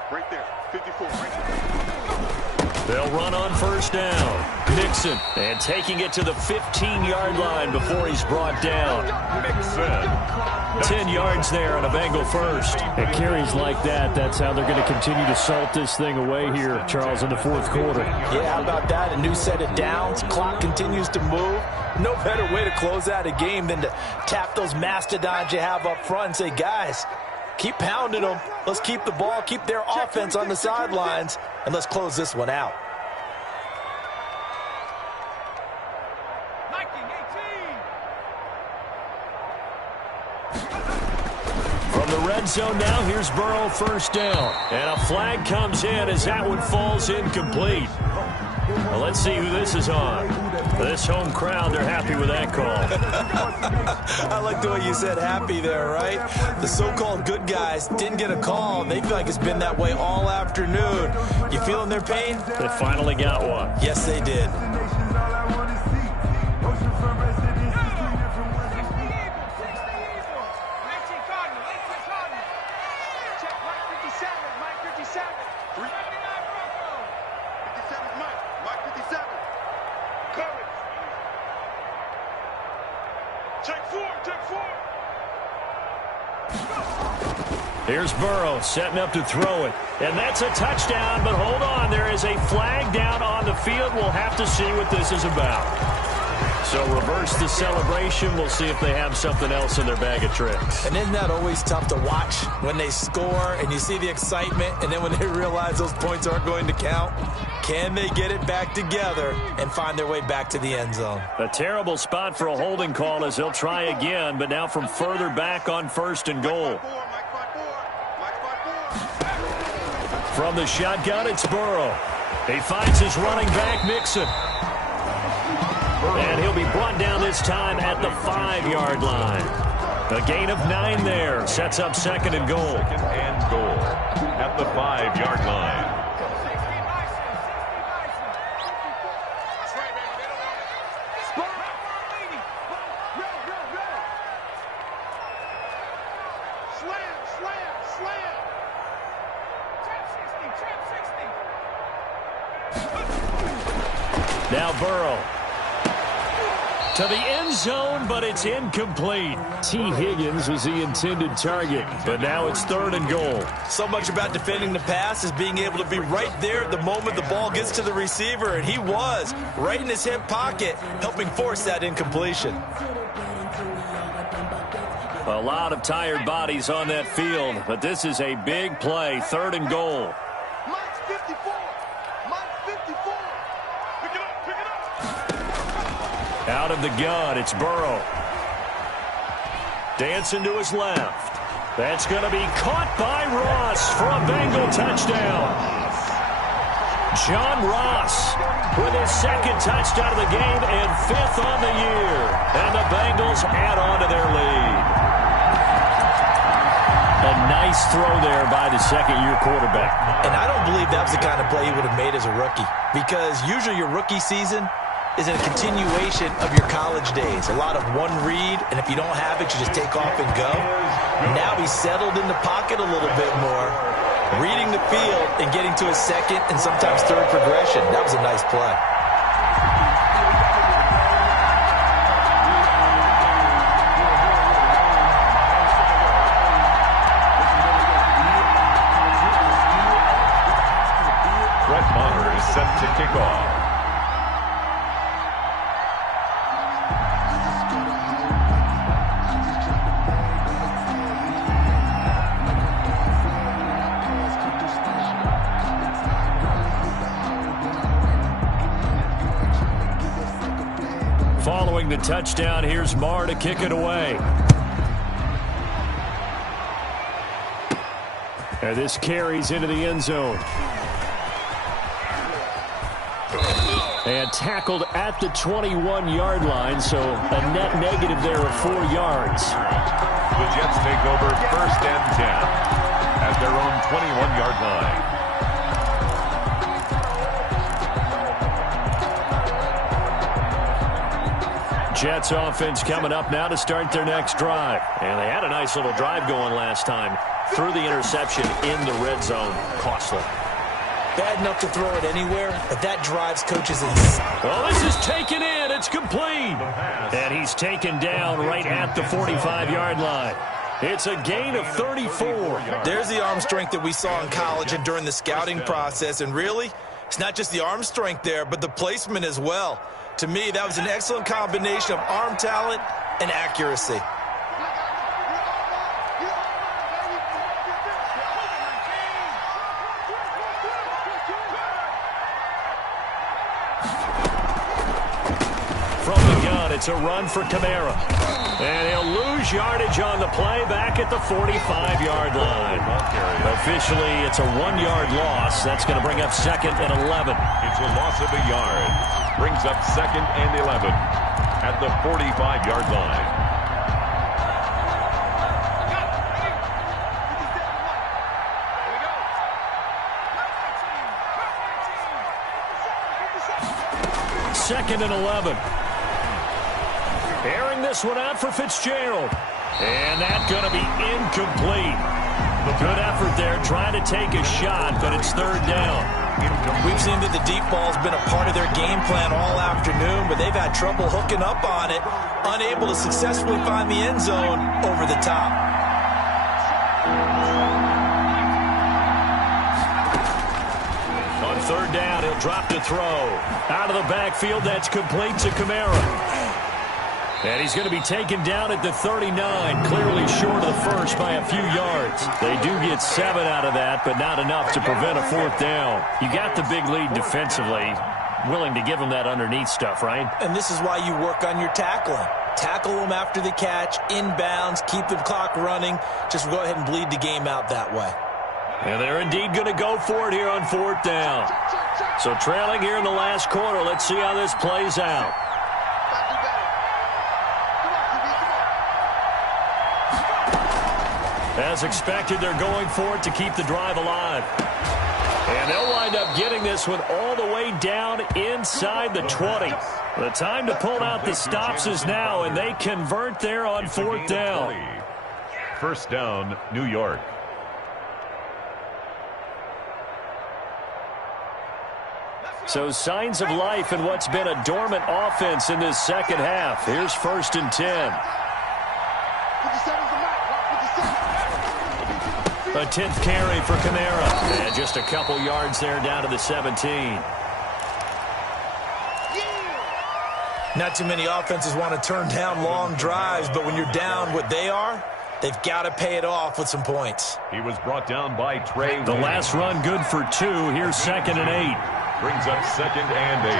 Right there, 54, right there. They'll run on first down. Mixon, and taking it to the 15-yard line before he's brought down. Mixon. 10 yards there on a Bengal first. At carries like that, that's how they're going to continue to salt this thing away here, Charles, in the fourth quarter. Yeah, how about that? A new set of downs. Clock continues to move. No better way to close out a game than to tap those mastodons you have up front and say, guys, keep pounding them. Let's keep the ball, keep their offense on the sidelines, and let's close this one out. From the red zone now, here's Burrow first down. And a flag comes in as that one falls incomplete. Well, let's see who this is on. This home crowd, they're happy with that call. I like the way you said happy there, right? The so-called good guys didn't get a call. They feel like it's been that way all afternoon. You feeling their pain? They finally got one. Yes, they did. Here's Burrow setting up to throw it. And that's a touchdown, but hold on. There is a flag down on the field. We'll have to see what this is about. So reverse the celebration. We'll see if they have something else in their bag of tricks. And isn't that always tough to watch when they score and you see the excitement, and then when they realize those points aren't going to count? Can they get it back together and find their way back to the end zone? A terrible spot for a holding call as they'll try again, but now from further back on first and goal. From the shotgun, it's Burrow. He finds his running back, Mixon. And he'll be brought down this time at the 5-yard line. A gain of 9 there. Sets up second and goal. Second and goal at the 5-yard line. Now Burrow to the end zone, but it's incomplete. T. Higgins was the intended target, but now it's third and goal. So much about defending the pass is being able to be right there at the moment the ball gets to the receiver, and he was right in his hip pocket, helping force that incompletion. A lot of tired bodies on that field, but this is a big play, third and goal. Mike's 54. Mike's 54. Pick it up, pick it up. Out of the gun, it's Burrow. Dancing to his left. That's going to be caught by Ross for a Bengal touchdown. John Ross with his second touchdown of the game and 5th on the year. And the Bengals add on to their lead. A nice throw there by the second-year quarterback. And I don't believe that was the kind of play he would have made as a rookie, because usually your rookie season is a continuation of your college days. A lot of one read, and if you don't have it, you just take off and go. Now he's settled in the pocket a little bit more, reading the field and getting to his second and sometimes third progression. That was a nice play. Set to kick off. Following the touchdown, here's Marr to kick it away. And this carries into the end zone. And tackled at the 21-yard line, so a net negative there of 4 yards. The Jets take over first and 10 at their own 21-yard line. Jets offense coming up now to start their next drive. And they had a nice little drive going last time. Through the interception in the red zone. Costly. Bad enough to throw it anywhere, but that drives coaches insane. Well, this is taken in. It's complete. And he's taken down right at the 45-yard line. It's a gain of 34. There's the arm strength that we saw in college and during the scouting process. And really, it's not just the arm strength there, but the placement as well. To me, that was an excellent combination of arm talent and accuracy. From the gun, it's a run for Kamara. And he'll lose yardage on the play back at the 45-yard line. Officially, it's a 1-yard loss. That's going to bring up 2nd and 11. It's a loss of a yard. Brings up 2nd and 11 at the 45-yard line. Second and 11. Airing this one out for Fitzgerald. And that's going to be incomplete. Good effort there trying to take a shot, but it's 3rd down. We've seen that the deep ball's been a part of their game plan all afternoon, but they've had trouble hooking up on it, unable to successfully find the end zone over the top. On 3rd down, he'll drop to throw. Out of the backfield, that's complete to Kamara. And he's going to be taken down at the 39, clearly short of the first by a few yards. They do get 7 out of that, but not enough to prevent a 4th down. You got the big lead defensively, willing to give them that underneath stuff, right? And this is why you work on your tackling. Tackle them after the catch, inbounds, keep the clock running. Just go ahead and bleed the game out that way. And they're indeed going to go for it here on 4th down. So trailing here in the last quarter, let's see how this plays out. As expected, they're going for it to keep the drive alive. And they'll wind up getting this one all the way down inside the 20. The time to pull out the stops is now, and they convert there on 4th down. 1st down, New York. So signs of life in what's been a dormant offense in this second half. Here's 1st and 10. A 10th carry for Kamara. And just a couple yards there down to the 17. Not too many offenses want to turn down long drives, but when you're down what they are, they've got to pay it off with some points. He was brought down by Trey. The last run good for 2. Here's 2nd and 8. Brings up 2nd and 8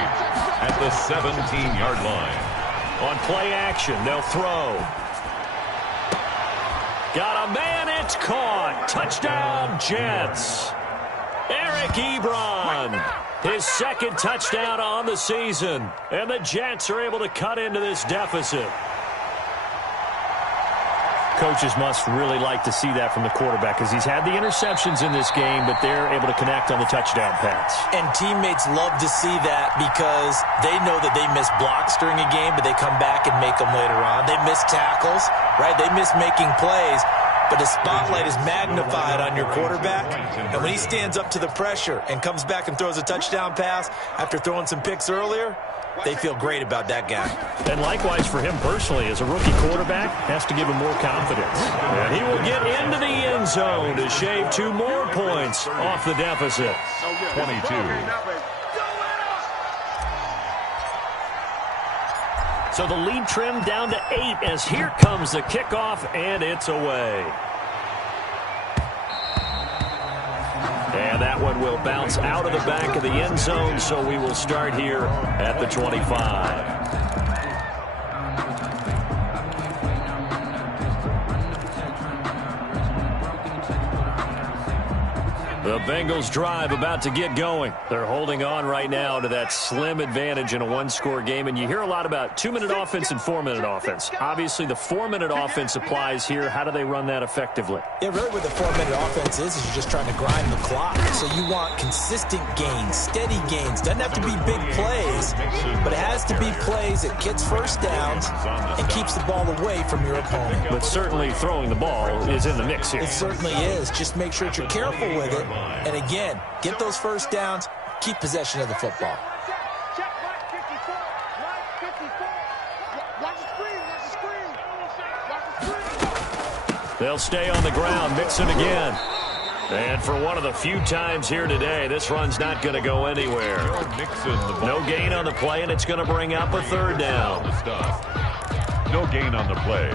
at the 17-yard line. On play action, they'll throw. Got a man, it's caught. Touchdown, Jets. Eric Ebron, his 2nd touchdown on the season. And the Jets are able to cut into this deficit. Coaches must really like to see that from the quarterback because he's had the interceptions in this game, but they're able to connect on the touchdown pass. And teammates love to see that because they know that they miss blocks during a game, but they come back and make them later on. They miss tackles, right? They miss making plays, but the spotlight is magnified on your quarterback. And when he stands up to the pressure and comes back and throws a touchdown pass after throwing some picks earlier, they feel great about that guy. And likewise for him personally, as a rookie quarterback, has to give him more confidence. And he will get into the end zone to shave 2 more points off the deficit. 22. So the lead trimmed down to 8 as here comes the kickoff, and it's away. And that one will bounce out of the back of the end zone, so we will start here at the 25. The Bengals drive about to get going. They're holding on right now to that slim advantage in a 1-score game. And you hear a lot about 2-minute offense and 4-minute offense. Obviously, the 4-minute offense applies here. How do they run that effectively? Yeah, really with the 4-minute offense, defense is you're just trying to grind the clock. So you want consistent gains, steady gains. Doesn't have to be big plays, but it has to be plays that gets first downs and keeps the ball away from your opponent. But certainly throwing the ball is in the mix here. It certainly is. Just make sure that you're careful with it. And again, get those first downs, keep possession of the football. Check, line 54. Line 54. Watch the screen. Watch the screen. Watch the screen. They'll stay on the ground, mix it again. And for one of the few times here today, this run's not going to go anywhere. No gain on the play, and it's going to bring up a third down. No gain on the play.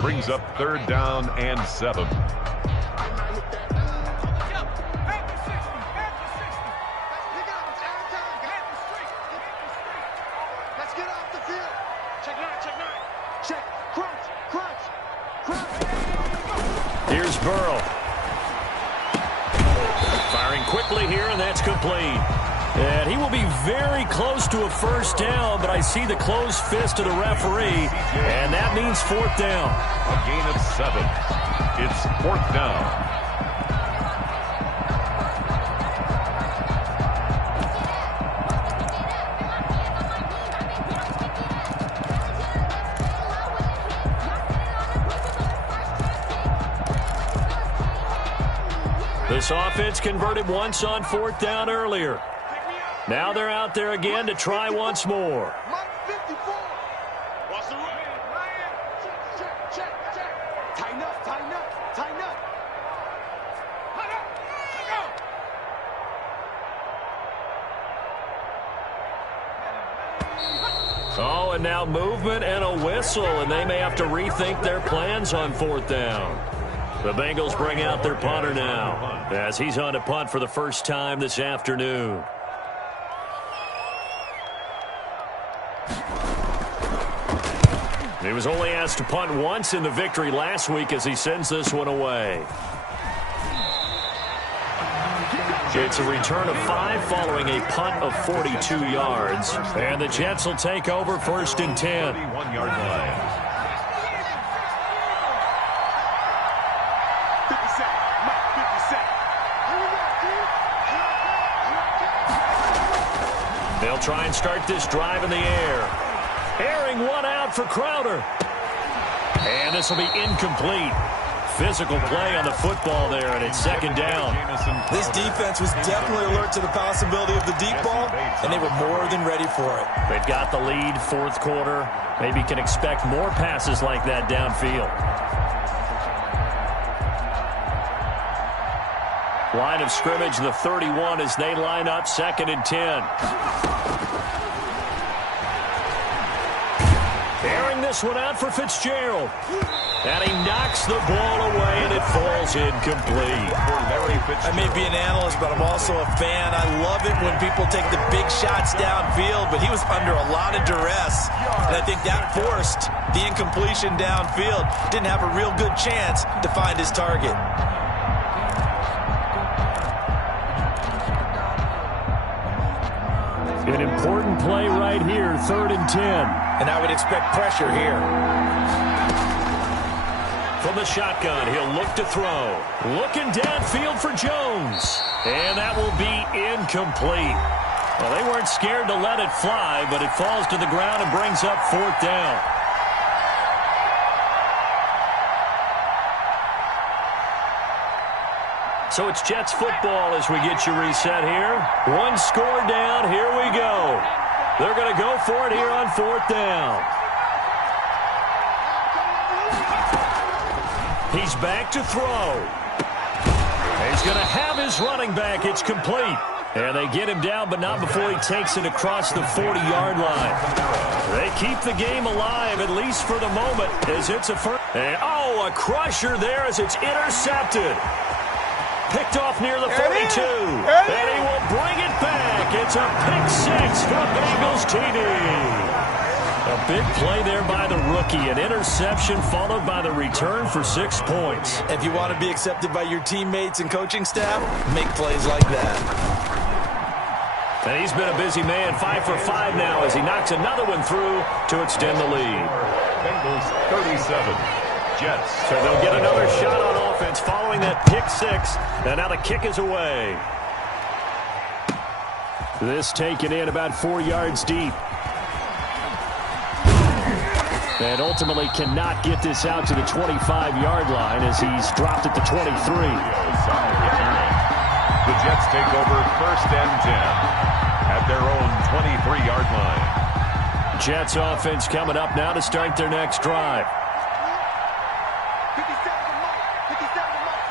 Brings up third down and 7. Let's get off the field. Check 9, check 9. Check. Crunch, crunch, crunch. Here's Burrow. Firing quickly here, and that's complete. And he will be very close to a first down, but I see the closed fist of the referee, and that means fourth down. A gain of 7. It's fourth down. This offense converted once on fourth down earlier. Now they're out there again to try once more. Mike 54. Watch the run. Check, check, check. Tighten up, tighten up, tighten up. Oh, and now movement and a whistle, and they may have to rethink their plans on fourth down. The Bengals bring out their punter now, as he's on to punt for the first time this afternoon. He was only asked to punt once in the victory last week as he sends this one away. It's a return of 5 following a punt of 42 yards. And the Jets will take over first and 10. 31-yard line. 50 cent. Mike 50 cent. They'll try and start this drive in the air. Airing one out for Crowder. And this will be incomplete. Physical play on the football there, and it's second down. This defense was definitely alert to the possibility of the deep ball, and they were more than ready for it. They've got the lead, fourth quarter. Maybe can expect more passes like that downfield. Line of scrimmage, the 31 as they line up second and 10. Airing this one out for Fitzgerald. And he knocks the ball away, and it falls incomplete. I may be an analyst, but I'm also a fan. I love it when people take the big shots downfield, but he was under a lot of duress, and I think that forced the incompletion downfield. Didn't have a real good chance to find his target. An important play right here, third and 10. And I would expect pressure here. From the shotgun, he'll look to throw. Looking downfield for Jones. And that will be incomplete. Well, they weren't scared to let it fly, but it falls to the ground and brings up fourth down. So it's Jets football as we get you reset here. One score down, here we go. They're going to go for it here on fourth down. He's back to throw. He's going to have his running back. It's complete. And they get him down, but not before he takes it across the 40-yard line. They keep the game alive, at least for the moment, as it's a first. And, oh, a crusher there as it's intercepted. Picked off near the 42. And he will bring it back. It's a pick six for Bengals TD. A big play there by the rookie. An interception followed by the return for 6 points. If you want to be accepted by your teammates and coaching staff, make plays like that. And he's been a busy man, 5 for 5 now as he knocks another one through to extend the lead. Bengals 37. Jets. So they'll get another shot on offense. offense following that pick six. And now the kick is away. This taken in about 4 yards deep. And ultimately cannot get this out to the 25-yard line as he's dropped at the 23. The Jets take over 1st and 10 at their own 23-yard line. Jets offense coming up now to start their next drive. 57 to Mike. 57 to Mike.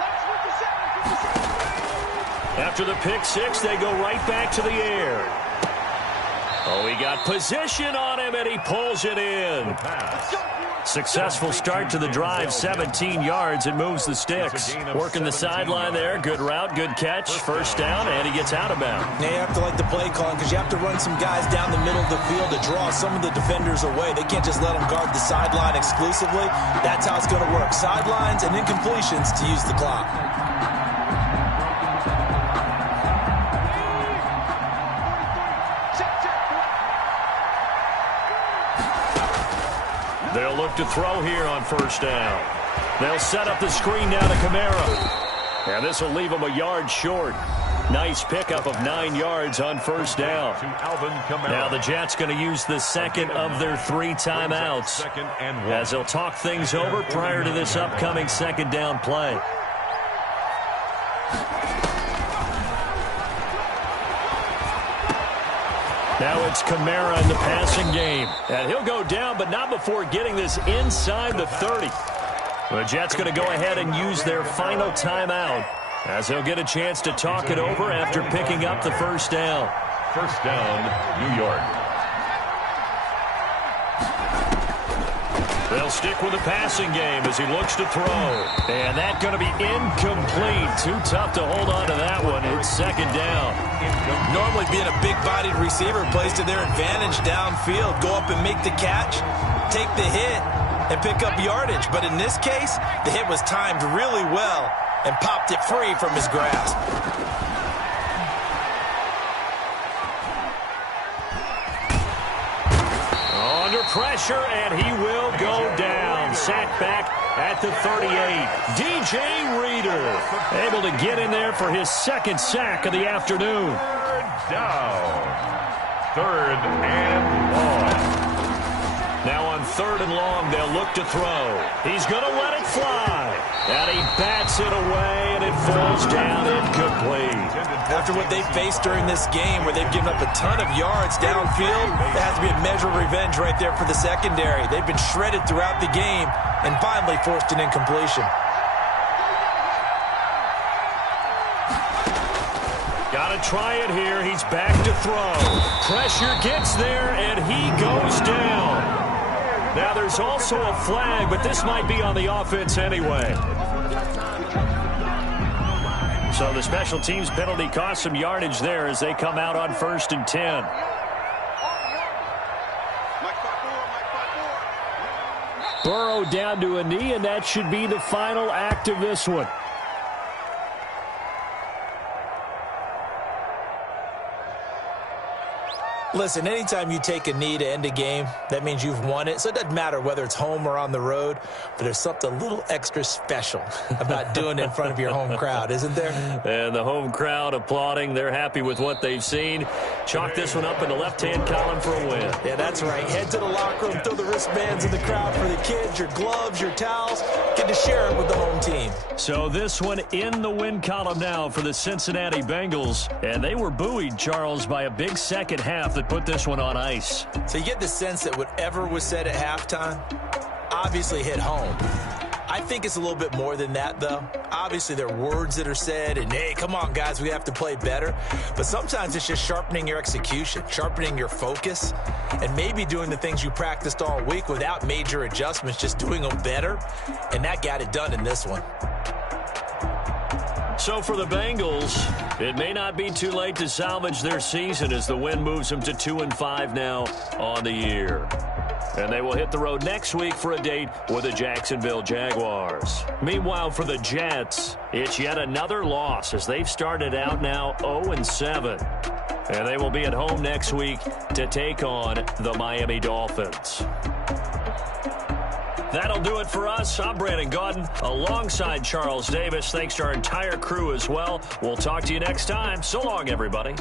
Let's with the 7. 57. After the pick six, they go right back to the air. Oh, he got position on him, and he pulls it in. Successful start to the drive, 17 yards, and moves the sticks. Working the sideline there, good route, good catch, first down, and he gets out of bounds. Now you have to like the play calling because you have to run some guys down the middle of the field to draw some of the defenders away. They can't just let them guard the sideline exclusively. That's how it's going to work. Sidelines and incompletions to use the clock. They'll look to throw here on first down. They'll set up the screen now to Kamara. And this will leave him a yard short. Nice pickup of 9 yards on first down. Now the Jets going to use the second of their 3 timeouts as they'll talk things over prior to this upcoming second down play. Now it's Kamara in the passing game. And he'll go down, but not before getting this inside the 30. The Jets going to go ahead and use their final timeout as they'll get a chance to talk it over after picking up the first down. First down, New York. They'll stick with the passing game as he looks to throw. And that's going to be incomplete. Too tough to hold on to that one. It's second down. Normally being a big-bodied receiver plays to their advantage downfield. Go up and make the catch, take the hit, and pick up yardage. But in this case, the hit was timed really well and popped it free from his grasp. Under pressure, and he will go down. Sacked back at the 38. DJ Reader able to get in there for his second sack of the afternoon. Down. 3rd and long. Now on 3rd and long, they'll look to throw. He's going to let it fly. And he bats it away, and it falls down incomplete. After what they faced during this game where they've given up a ton of yards downfield, there has to be a measure of revenge right there for the secondary. They've been shredded throughout the game and finally forced an incompletion. Got to try it here. He's back to throw. Pressure gets there, and he goes down. Now there's also a flag, but this might be on the offense anyway. So the special teams penalty cost some yardage there as they come out on 1st and 10. Burrow down to a knee, and that should be the final act of this one. Listen, anytime you take a knee to end a game, that means you've won it. So it doesn't matter whether it's home or on the road, but there's something a little extra special about doing it in front of your home crowd, isn't there? And the home crowd applauding. They're happy with what they've seen. Chalk this one up in the left-hand column for a win. Yeah, that's right. Head to the locker room, throw the wristbands in the crowd for the kids, your gloves, your towels. Get to share it with the home team. So this one in the win column now for the Cincinnati Bengals. And they were buoyed, Charles, by a big second half that put this one on ice. So you get the sense that whatever was said at halftime obviously hit home. I think it's a little bit more than that, though. Obviously, there are words that are said, and, hey, come on, guys, we have to play better. But sometimes it's just sharpening your execution, sharpening your focus, and maybe doing the things you practiced all week without major adjustments, just doing them better. And that got it done in this one. So for the Bengals, it may not be too late to salvage their season as the win moves them to 2-5 now on the year. And they will hit the road next week for a date with the Jacksonville Jaguars. Meanwhile, for the Jets, it's yet another loss as they've started out now 0-7. And they will be at home next week to take on the Miami Dolphins. That'll do it for us. I'm Brandon Gaudin alongside Charles Davis. Thanks to our entire crew as well. We'll talk to you next time. So long, everybody.